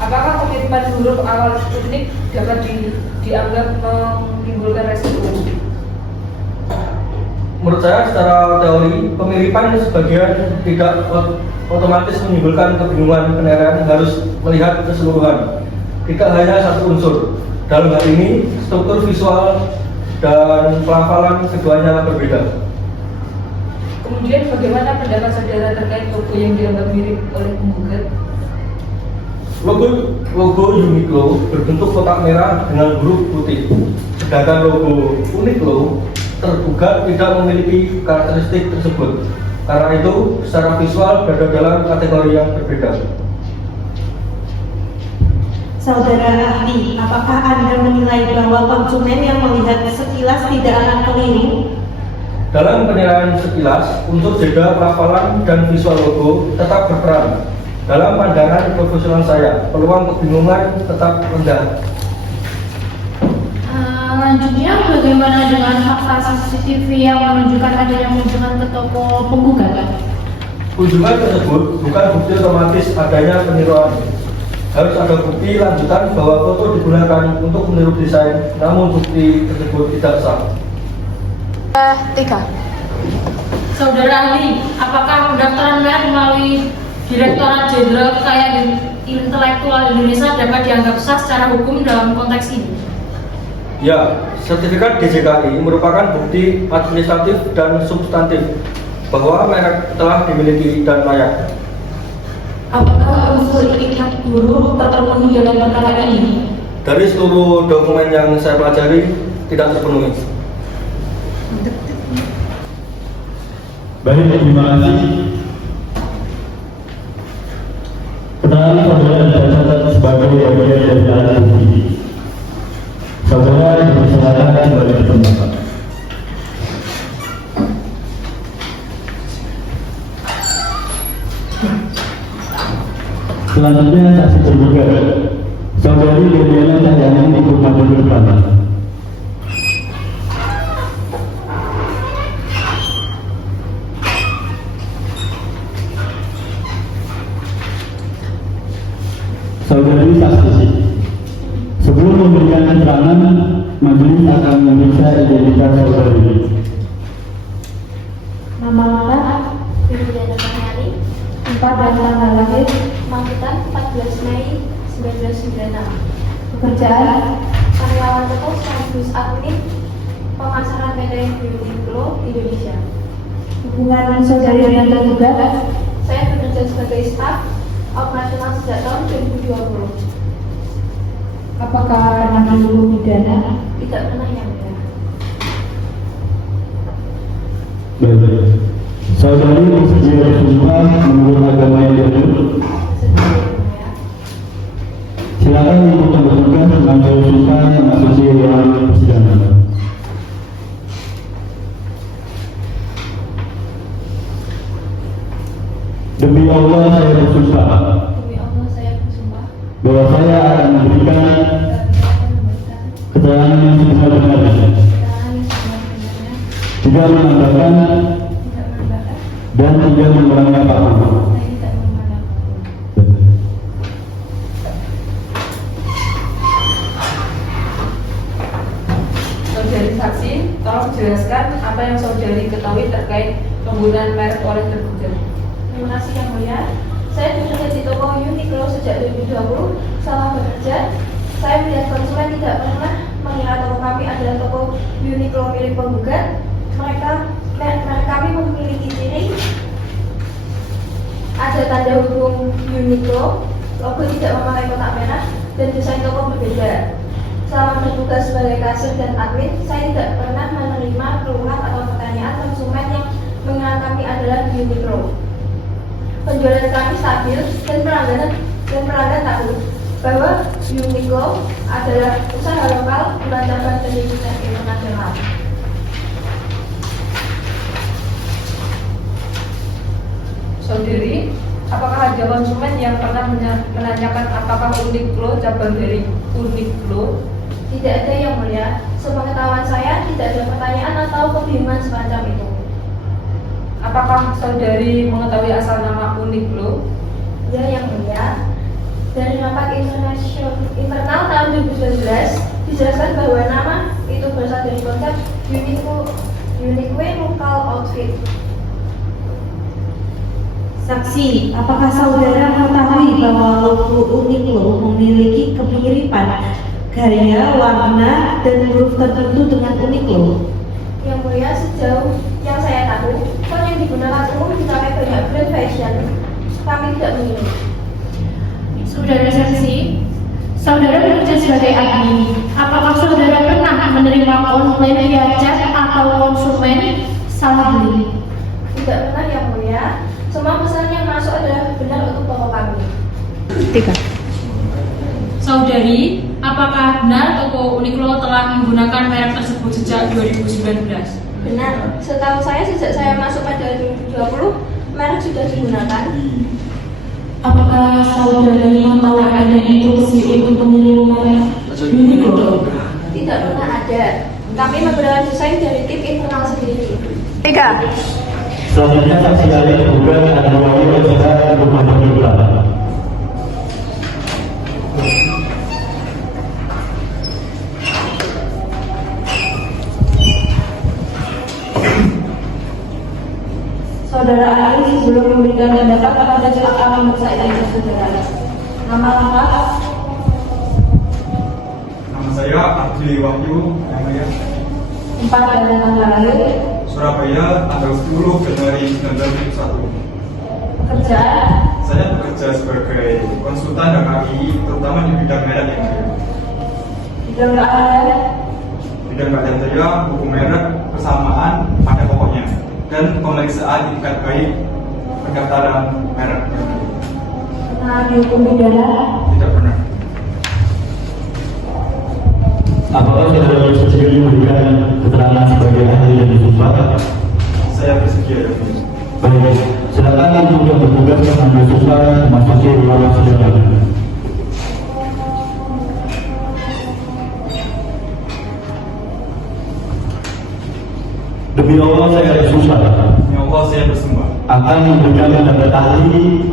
apakah pemiripan huruf awal unik dapat dianggap menimbulkan resiko? Menurut saya, secara teori, pemiripan sebagian tidak otomatis menimbulkan kebingungan penilaian, harus melihat keseluruhan, tidak hanya satu unsur. Dalam hal ini, struktur visual dan pelafalan keduanya berbeda. Kemudian bagaimana pendapat saudara terkait logo yang dianggap mirip oleh penggugat? Logo Uniqlo berbentuk kotak merah dengan huruf putih, sedangkan logo Uniqlo tergugat tidak memiliki karakteristik tersebut. Karena itu, secara visual berada dalam kategori yang berbeda. Saudara ahli, apakah Anda menilai bahwa konsumen yang melihat sekilas tidak akan keliru? Dalam penilaian sekilas, unsur jeda, pelafalan, dan visual logo tetap berperan. Dalam pandangan profesional saya, peluang kebingungan tetap rendah. Selanjutnya, bagaimana dengan fakta CCTV yang menunjukkan adanya kunjungan ke toko penggugat? Kunjungan tersebut bukan bukti otomatis adanya peniruan. Harus ada bukti lanjutan bahwa foto digunakan untuk meniru desain, namun bukti tersebut tidak sah. 3. Saudara ahli, apakah pendaftaran merek melalui Direktorat Jenderal Kekayaan Intelektual Indonesia dapat dianggap sah secara hukum dalam konteks ini? Ya, sertifikat DJKI merupakan bukti administratif dan substantif bahwa merek telah dimiliki dan layak. Apakah unsur ikat guru terpenuhi dalam perkara ini? Dari seluruh dokumen yang saya pelajari, tidak terpenuhi. Baik, terima kasih. Keterangan saudara dicatat sebagai bagian dari alat bukti. Saudara dipersilakan kembali ke tempat. Selanjutnya saksi tergugat, saudari Deliana Cahyani ikut maju ke depan. Saudari saksi, sebelum memberikan keterangan, majelis akan memeriksa identitas saudari. Nama lengkap Deliana Cahyani, tempat dan tanggal lahir Magetan 14 Mei 1996. Pekerjaan karyawan tetap sekaligus admin pemasaran PT Uniqlo Indonesia. Hubungan saudari dengan tergugat. Saya bekerja sebagai staf operasional sejak tahun 2020. Apakah pernah dihukum pidana? Tidak pernah yang mulia. Baik, saudari bersedia bersumpah menurut agama yang dianut. Silakan untuk bertugas mengambil sumpah yang masuk di ruang persidangan. Demi Allah saya bersumpah Demi Allah saya bersumpah bahwa saya akan memberikan keterangan yang sebenar-benarnya, tidak menambahkan dan tidak mengurangi apapun. Saudari saksi, tolong jelaskan apa yang saudari ketahui terkait penggunaan merek oleh tergugat. Terima kasih yang mulia. Saya bekerja di toko Uniqlo sejak 2020. Selama bekerja, saya melihat konsumen tidak pernah mengira toko kami adalah toko Uniqlo milik penggugat. Merek kami memiliki ciri ada tanda hubung Uniqlo, logo tidak memakai kotak merah, dan desain toko berbeda. Selama bertugas sebagai kasir dan admin, saya tidak pernah menerima keluhan atau pertanyaan konsumen yang mengira kami adalah Uniqlo. Penjualan kami stabil dan pelanggan tahu bahwa Uniqlo adalah usaha lokal bukan cabang dari tingkat internasional. Saudari, apakah ada konsumen yang pernah menanyakan apakah Uniqlo cabang dari Uniqlo? Tidak ada yang mulia. Sepengetahuan saya tidak ada pertanyaan atau kebingungan semacam itu. Apakah saudari mengetahui asal nama Uniqlo? Ya yang mulia. Dari rapat internal tahun 2019 dijelaskan bahwa nama itu berasal dari konsep Unique Local Outfit. Saksi, apakah saudara mengetahui bahwa logo Uniqlo memiliki kemiripan gaya, warna, dan huruf tertentu dengan Uniqlo? Yang mulia, sejauh yang saya tahu, font yang digunakan umum dipakai banyak brand fashion. Kami tidak memiliki. Saudara saksi, saudara bekerja sebagai admin. Apakah saudara pernah menerima komplain via chat atau konsumen salah beli? Tidak pernah yang mulia. Semua pesan yang masuk adalah benar untuk toko kami. 3. Saudari, apakah benar toko Uniqlo telah menggunakan merek tersebut sejak 2019? Benar. Setahu saya sejak saya masuk pada 2020, merek sudah digunakan. Apakah saudari mengetahui ada instruksi untuk meniru merek Uniqlo? Tidak pernah ada. Kami menggunakan desain dari tim internal sendiri. 3. Selanjutnya saksi ahli tergugat akan diwakili oleh saudara untuk maju ke depan. Saudara ahli sebelum memberikan pendapat pada fakta memeriksa identitas saudara. Nama lengkap? Nama saya Abdi Wahyu, namanya Tempat dan tanggal lahir? Surabaya, tanggal 10 Januari 1971. Pekerjaan? Saya bekerja sebagai konsultan dan KI, terutama di bidang merek yang mulia. Bidang keahlian? Bidang keahlian saya hukum merek, persamaan pada pokoknya, dan pemeriksaan etikat baik pendaftaran merek yang mulia. Pernah dihukum pidana? Tidak pernah. Apakah saudara bersedia memberikan keterangan sebagai ahli yang disumpah? Saya bersedia. Baik, silakan untuk yang bertugas mengambil sumpah memasuki ruangan sidang. Demi Allah saya bersumpah Ya Allah, saya bersumpah akan memberikan pendapat ahli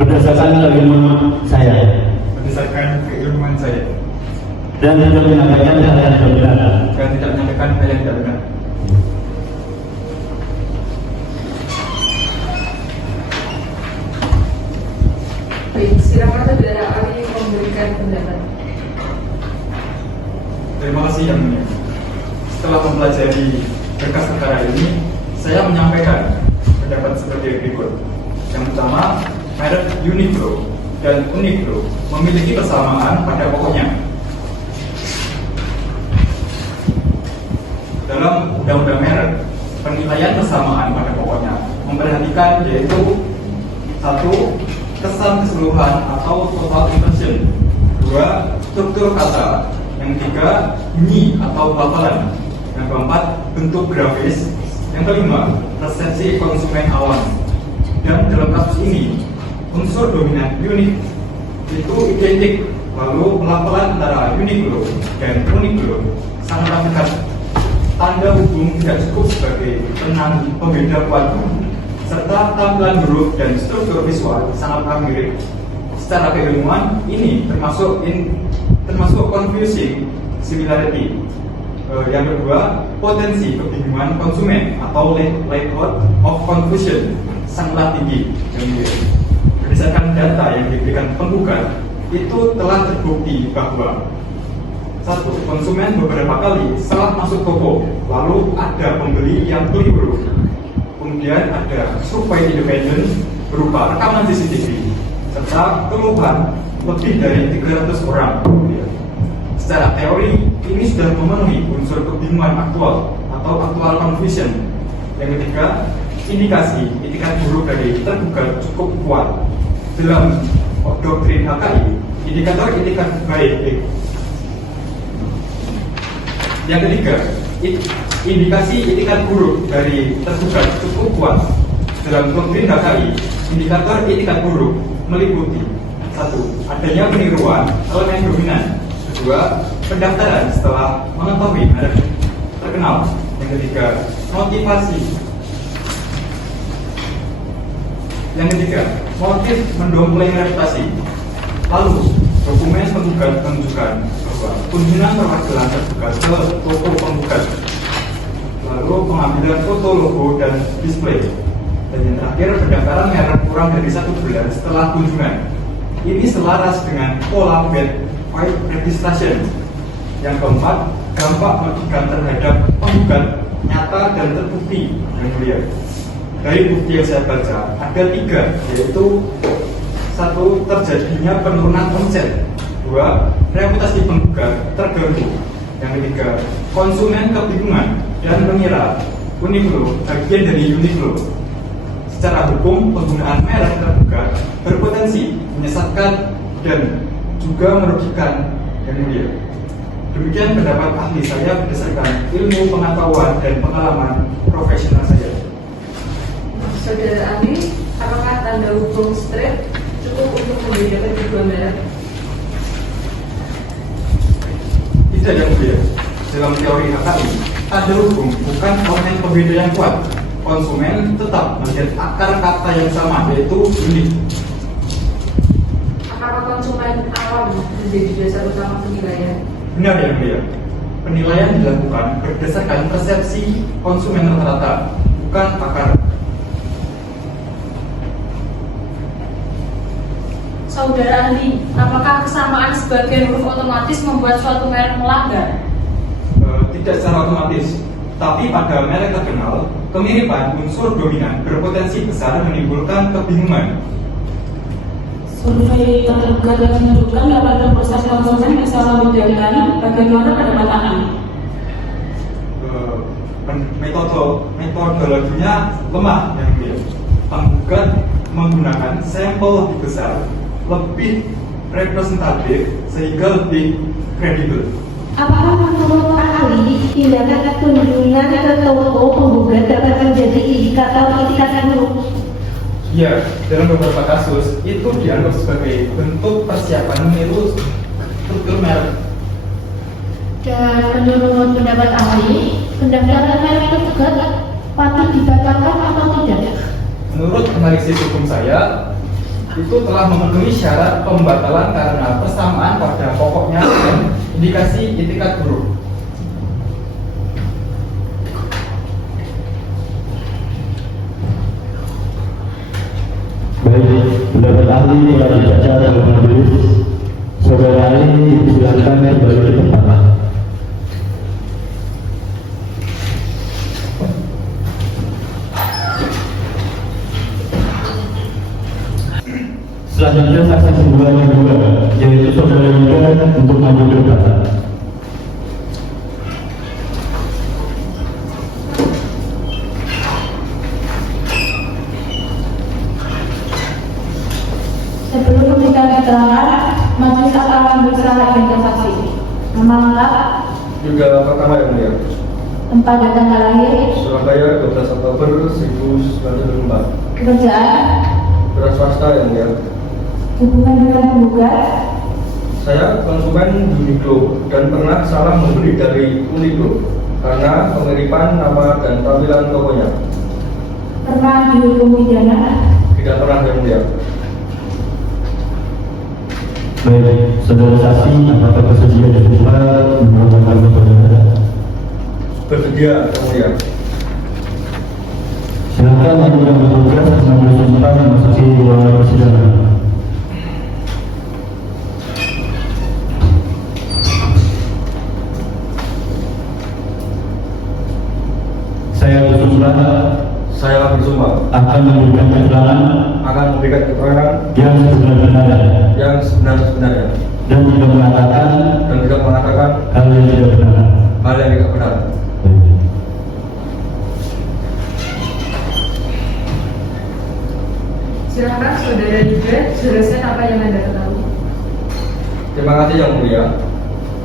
berdasarkan keilmuan saya dan tidak menyampaikan hal yang tidak benar. Baik, silakan saudara ahli memberikan pendapat. Terima kasih yang mulia. Setelah mempelajari berkas perkara ini, saya menyampaikan pendapat sebagai berikut. Yang pertama, merek Uniqlo dan Uniqlo memiliki persamaan pada pokoknya. Dalam undang-undang merek, penilaian persamaan pada pokoknya memperhatikan yaitu 1. Kesan keseluruhan atau total impression. 2. Struktur kata. Yang 3. Bunyi atau pelafalan. Yang keempat, bentuk grafis. Yang kelima, persepsi konsumen awam. Dan dalam kasus ini, unsur dominan unik itu identik, lalu pelafalan antara Uniqlo dan Uniqlo sangat dekat. Tanda hubung tidak cukup sebagai pembeda kuat, serta tampilan huruf dan struktur visual sangatlah mirip. Secara keilmuan, ini termasuk confusing similarity. Yang kedua, potensi kebingungan konsumen atau layout of confusion sangatlah tinggi. Berdasarkan data yang diberikan penggugat, itu telah terbukti bahwa 1. Konsumen beberapa kali salah masuk toko, lalu ada pembeli yang keliru. Kemudian ada survei independen berupa rekaman CCTV serta keluhan lebih dari 300 orang. Secara teori, ini sudah memenuhi unsur kebingungan aktual atau actual confusion. Yang ketiga, indikasi etikat buruk dari tergugat cukup kuat. Dalam doktrin HKI, indikator etikat baik. Yang ketiga, indikasi etikat buruk dari tergugat cukup kuat. Dalam doktrin HKI, indikator etikat buruk meliputi 1. Adanya peniruan elemen dominan. 2. Pendaftaran setelah mengetahui merek terkenal. Yang ketiga, motivasi. Yang ketiga, motif mendompleng reputasi. Lalu, dokumen penggugat menunjukkan bahwa kunjungan perwakilan tergugat ke toko penggugat. Lalu pengambilan foto logo dan display. Dan yang terakhir, pendaftaran merek kurang dari 1 bulan setelah kunjungan. Ini selaras dengan pola bad fight registration. Yang keempat, dampak merugikan terhadap penggugat nyata dan terbukti. Yang mulia, dari bukti yang saya baca ada 3, yaitu 1. Terjadinya penurunan omset. 2. Reputasi penggugat terganggu. Yang ketiga, konsumen kebingungan dan mengira Uniqlo bagian dari Uniqlo. Secara hukum, penggunaan merek tergugat berpotensi menyesatkan dan juga merugikan. Yang mulia, demikian pendapat ahli saya berdasarkan ilmu pengetahuan dan pengalaman profesional saya. Saudara ahli, apakah tanda hubung straight cukup untuk membedakan kedua merek? Tidak, yang mulia. Dalam teori HKI, tanda hubung bukan elemen pembeda yang kuat. Konsumen tetap melihat akar kata yang sama, yaitu unik. Apakah konsumen awam menjadi dasar utama penilaian? Benar, yang mulia. Penilaian dilakukan berdasarkan persepsi konsumen rata-rata, bukan akar Saudara ahli, apakah kesamaan sebagian huruf otomatis membuat suatu merek melanggar? Tidak secara otomatis, tapi pada merek terkenal, kemiripan unsur dominan berpotensi besar menimbulkan kebingungan. Survei terbuka dan menunjukkan 80% konsumen bisa membedakan bagaimana pendapat ahli. Metodologinya lemah yang mulia. Penggugat menggunakan sampel lebih besar, lebih representatif sehingga lebih kredibel. Apakah menurut ahli tindakan kunjungan ke toko penggugat dapat menjadi indikator itikat buruk? Ya, dalam beberapa kasus itu dianggap sebagai bentuk persiapan meniru struktur merek. Dan menurut pendapat ahli, pendaftaran merek tergugat patut dibatalkan atau tidak? Menurut analisis hukum saya, itu telah memenuhi syarat pembatalan karena persamaan pada pokoknya dan indikasi itikat buruk. Baik, pendapat ahli telah dibaca oleh majelis. Saudara ahli dipersilakan kembali ke tempat. Selanjutnya saksi kedua yang kedua, yaitu saudara Yuda untuk maju ke depan. Sebelum memberikan keterangan, majelis akan memeriksa agenda saksi. Nama lengkap, Juga pertama yang mulia, tempat dan tanggal lahir, Surabaya 12 Oktober 1994. pekerjaan, Beras swasta yang mulia. hubungan dengan penggugat, Saya konsumen Uniqlo dan pernah salah membeli dari Uniqlo karena pemiripan nama dan tampilan tokonya. pernah dihukum pidana, Tidak pernah yang mulia. Baik, saudara saksi, apakah bersedia dibuka menurut kami saudara? Bersedia yang mulia. Silakan menunjukkan bertugas mengambil sumpah memasuki ruangan persidangan. Saya Saya bersumpah akan memberikan keterangan yang sebenar-benarnya yang sebenar-benarnya dan tidak mengatakan dan tidak mengatakan hal yang tidak benar. hal yang tidak benar. Silakan saudara Yuda, jelaskan apa yang Anda ketahui. Terima kasih yang mulia.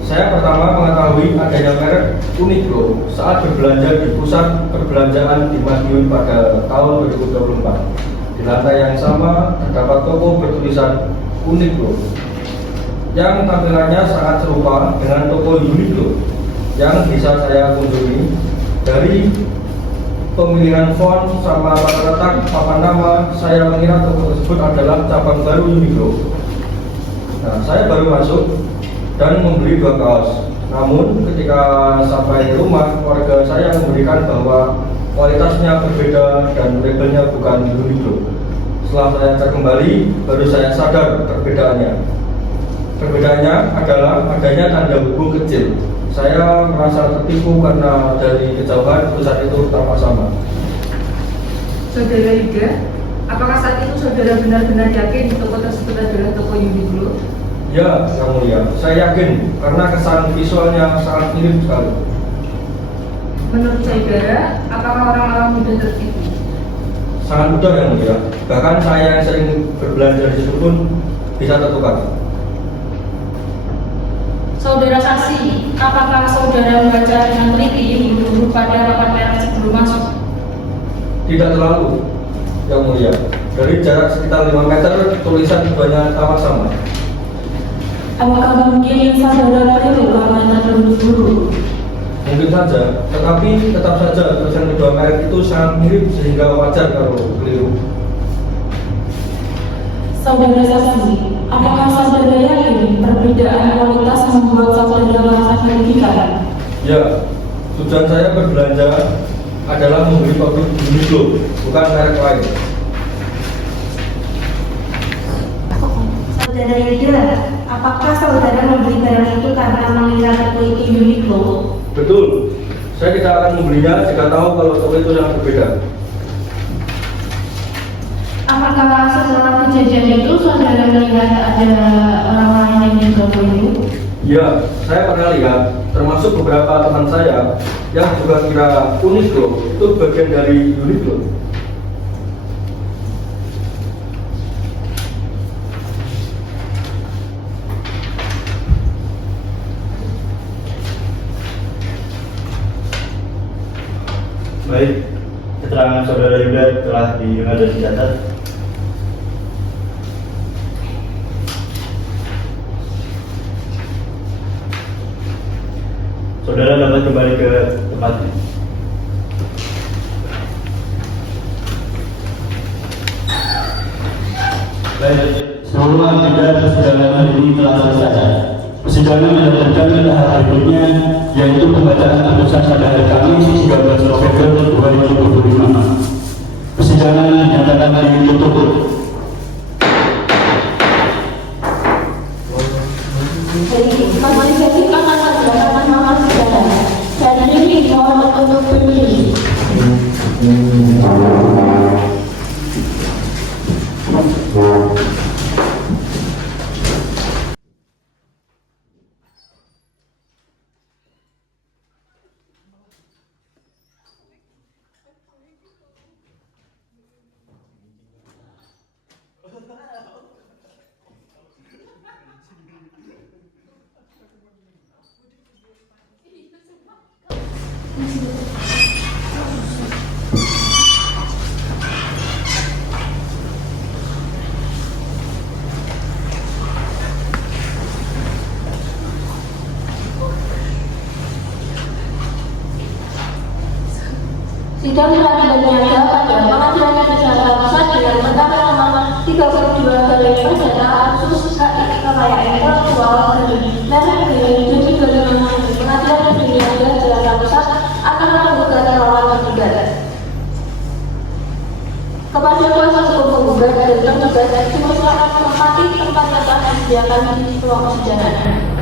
Saya pertama mengetahui adanya merek Uniqlo saat berbelanja di pusat perbelanjaan di Madiun pada tahun 2024. Di lantai yang sama terdapat toko bertulisan Uniqlo yang tampilannya sangat serupa dengan toko Uniqlo yang bisa saya kunjungi. Dari pemilihan font sama letak papan nama, saya mengira toko tersebut adalah cabang baru Uniqlo. Nah, saya baru masuk dan membeli 2 kaos. Namun ketika sampai di rumah, warga saya memberikan bahwa kualitasnya berbeda dan labelnya bukan Uniqlo. Setelah saya cek kembali, baru saya sadar perbedaannya. Perbedaannya adalah adanya tanda hubung kecil. Saya merasa tertipu karena dari kejauhan tulisan itu tampak sama. Saudara Yuda, apakah saat itu saudara benar-benar yakin toko tersebut adalah toko Uniqlo? Ya, yang mulia, saya yakin karena kesan visualnya sangat mirip sekali. Menurut saudara, apakah orang-orang mudah tertipu? Sangat mudah yang mulia. Bahkan saya yang sering berbelanja di situ pun bisa tertukar. Saudara saksi, apakah saudara membaca dengan teliti huruf pada papan merek sebelum masuk? Tidak terlalu, yang mulia. Dari jarak sekitar 5 meter, tulisan keduanya tampak sama. Apakah mungkin saudara keliru karena terburu-buru? Mungkin saja, tetapi tetap saja tulisan kedua merek itu sangat mirip sehingga wajar kalau keliru. Saudara saksi, apakah saudara yakin perbedaan kualitas membuat saudara merasa merugikan? Ya, tujuan saya berbelanja adalah membeli produk Uniqlo, bukan merek lain. Saudara Yuda, apakah saudara membeli barang itu karena mengira toko itu Uniqlo? Betul. Saya tidak akan membelinya jika tahu kalau toko itu yang berbeda. Apakah setelah kejadian itu saudara melihat ada orang lain yang di toko itu? Ya, saya pernah lihat, termasuk beberapa teman saya yang juga kira Uniqlo itu bagian dari Uniqlo. Baik, keterangan saudara Yuda telah didengar dan dicatat. Saudara dapat kembali ke tempatnya. Baik, semua agenda persidangan ini telah selesai. Persidangan dilanjutkan ke tahap berikutnya, yaitu pembacaan putusan pada hari Kamis 13 November 2025. Persidangan dinyatakan ditutup. Majelis hakim akan melaksanakan mahkamah sidang. Dan ini mohon untuk berdiri. Sidang peradilan niaga pada Pengadilan Negeri Jakarta Pusat dengan perkara nomor 32 perdata khusus HI kekayaan intelektual dan Juni 2006 Pengadilan Negeri Niaga Jakarta Pusat akan menggugat lawan tergugat. Kepada kuasa hukum penggugat dan tergugat dipersilakan menempati tempat yang telah disediakan di ruang persidangan.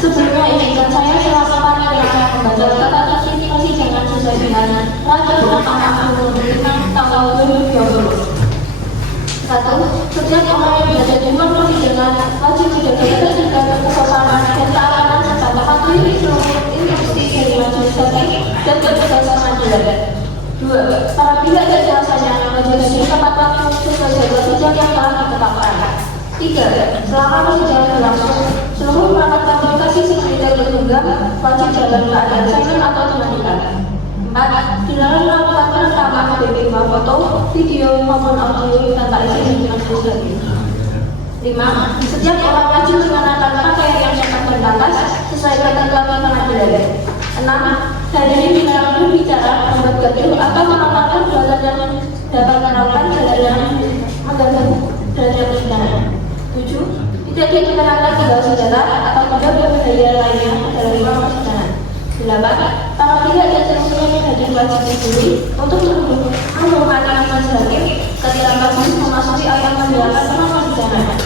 Sebelumnya izinkan saya selaku panitia membaca tata tertib persidangan sesuai dengan Peraturan Mahkamah Agung Tahun 2020. 1. Setiap orang yang berada di luar persidangan wajib dijaga ketertiban, kesopanan, dan keamanan serta mematuhi seluruh instruksi dari majelis hakim dan petugas pengadilan. 2. Para pihak dan kuasanya majelis hakim tepat waktu sesuai jadwal sidang yang telah ditetapkan. 3. Selama persidangan berlangsung, seluruh perangkat komunikasi seperti bertunggang wajib jalan keadaan silent atau dimatikan. 4. Dilarang melakukan perekaman baik foto, video maupun audio tanpa izin majelis hakim. 5. Setiap orang wajib mengenakan pakaian yang sopan dan pantas sesuai ketentuan pengadilan. 6. Hadirin dilarang berbicara, membuat gaduh atau melakukan perbuatan yang dapat melakukan jalan mengganggu derajat persidangan. 7. Tidak diperkenankan membawa senjata atau benda berbahaya lainnya dalam ruang persidangan. 8. Para pihak dan seluruh yang hadir wajib diberi untuk menghormati majelis hakim ketika majelis memasuki atau menjalankan ruang persidangan.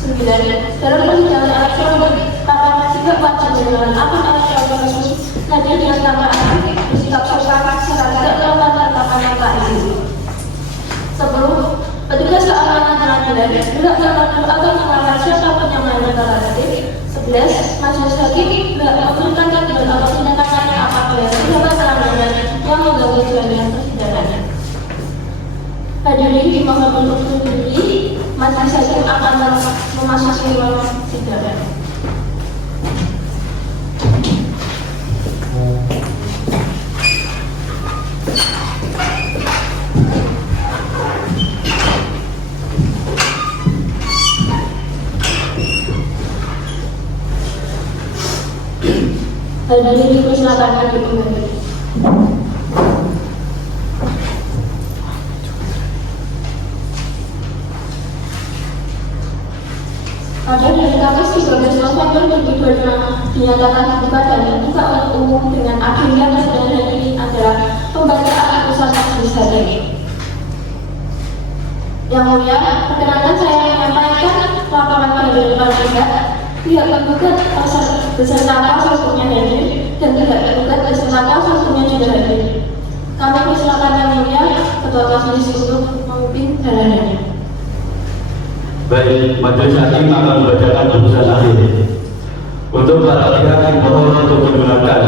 9. Dalam persidangan elektronik, para pihak wajib menggunakan akun elektronik resmi hadir dengan nama aktif, bersikap sopan, serta tidak melakukan perekaman tanpa izin. 10. Petugas keamanan pengadilan tidak tertentu atau mengeluarkan siapapun yang melanggar tata tertib. 11. Majelis hakim tidak memberikan kegiatan atau tindakan lain apabila terdapat pelanggaran yang mengganggu jalannya persidangan. Hadirin dimohon untuk berdiri. Majelis hakim akan memasuki ruang sidang. Hadirin dipersilakan untuk kembali. Pada dari Kamis 13 November 2025 dinyatakan dibuka dan dibuka untuk umum dengan agenda pada hari ini adalah pembacaan putusan majelis hakim. Yang mulia, perkenankan saya menyampaikan laporan dari pihak tergugat beserta kuasa hukumnya hadir dan tidak tergugat beserta kuasa hukumnya juga hadir. Kami persilakan yang mulia Ketua Majelis untuk memimpin jalanannya. Baik, majelis hakim akan membacakan putusan akhir. Untuk para pihak yang mohon untuk menggunakan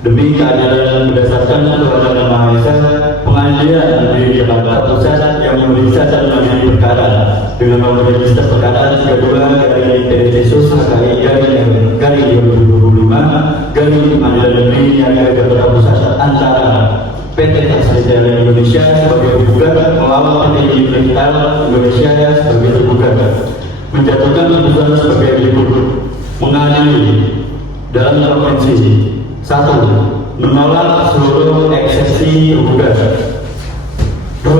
demi keadilan berdasarkan Ketuhanan Yang Maha Esa, Pengadilan Negeri Jakarta Pusat yang memeriksa dan menangani perkara dengan nomor register perkara 32/PDT/SUS/HKI/2025 Pengadilan Negeri Jakarta Pusat antara PT Tasjidil Indonesia sebagai penggugat melawan PT Universal Indonesia sebagai tergugat, menjatuhkan putusan sebagai berikut: mengadili dalam provinsi 1. Menolak seluruh eksepsi tergugat. 2.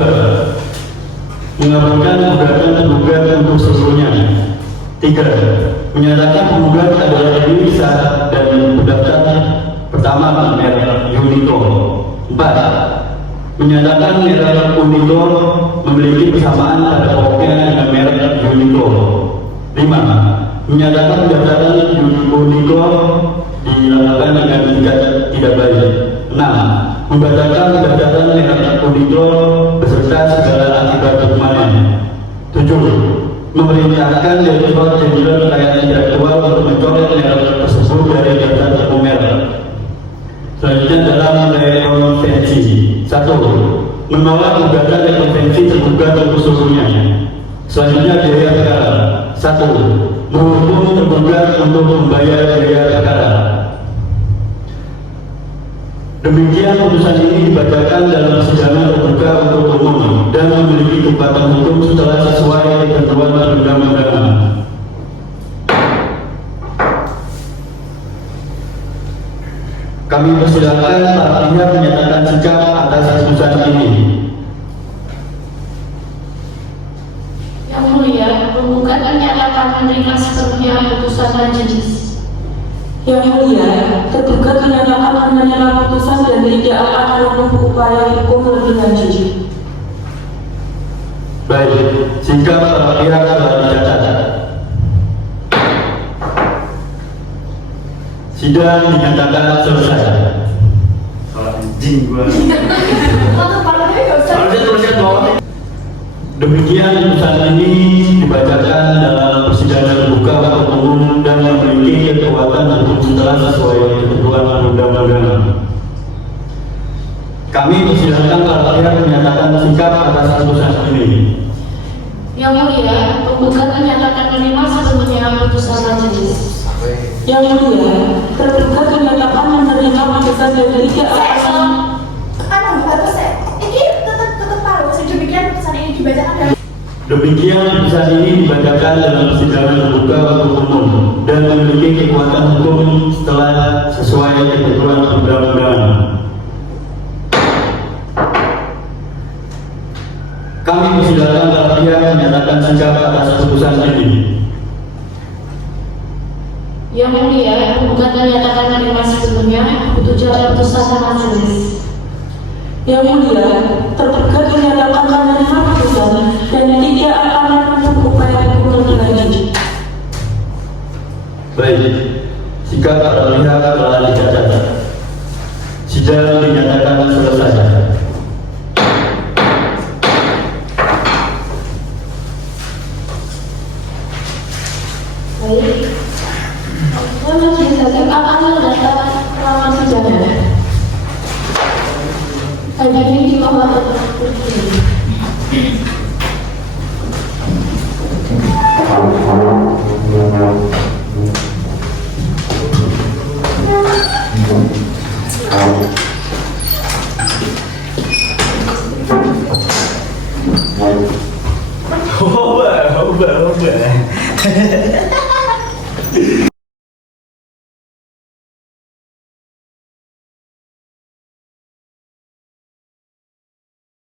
Mengabulkan gugatan tergugat untuk seluruhnya. 3. Menyatakan penggugat adalah Indonesia dan terdaftar pertama merek Unico. 4. Menyatakan merek Unico memiliki persamaan pada pokoknya dengan merek Unico. 5. Menyatakan pendaftaran Unico dilakukan dengan tidak baik. 6. Membatalkan pendaftaran merek Unico beserta segala akibat hukumannya. 7. Memerintahkan Direktur Jenderal Kekayaan Intelektual untuk mencoret merek tersebut dari daftar umum merek. Selanjutnya dalam rekonvensi 1. Menolak gugatan rekonvensi tergugat untuk seluruhnya. Selanjutnya biaya perkara 1. Menghukum tergugat untuk membayar biaya perkara. Demikian putusan ini dibacakan dalam persidangan terbuka untuk umum dan memiliki kekuatan hukum setelah sesuai ketentuan perundang-undangan. Kami persilakan para pihak menyatakan sikap atas putusan ini. Yang mulia, penggugat menyatakan menerima sepenuhnya putusan majelis. Yang mulia, tergugat menyatakan menerima putusan dan tidak akan menempuh upaya hukum lebih lanjut. Baik, sikap para pihak telah dicatat. Sidang dinyatakan selesai. Salah anjing gua. Demikian putusan ini dibacakan dalam persidangan terbuka untuk umum dan memiliki kekuatan hukum setelah sesuai ketentuan perundang-undangan. Kami persilakan para pihak menyatakan sikap atas putusan ini. Yang mulia, penggugat menyatakan menerima sepenuhnya putusan majelis. Yang mulia, tergugat menyatakan menerima putusan dan tidak akan Demikian putusan ini dibacakan dalam persidangan terbuka untuk umum dan memiliki kekuatan hukum setelah sesuai ketentuan perundang-undangan. Kami persilakan para pihak menyatakan sikap atas putusan ini. Yang mulia, penggugat menyatakan menerima sepenuhnya putusan majelis. Yang mulia, tergugat menyatakan menerima putusan dan tidak akan menempuh upaya hukum lebih lanjut. Baik, sikap para pihak telah dicatat. Sidang dinyatakan selesai. Baik, majelis hakim akan mendatangkan pelawan sidang. Hadirin dimohon untuk berdiri.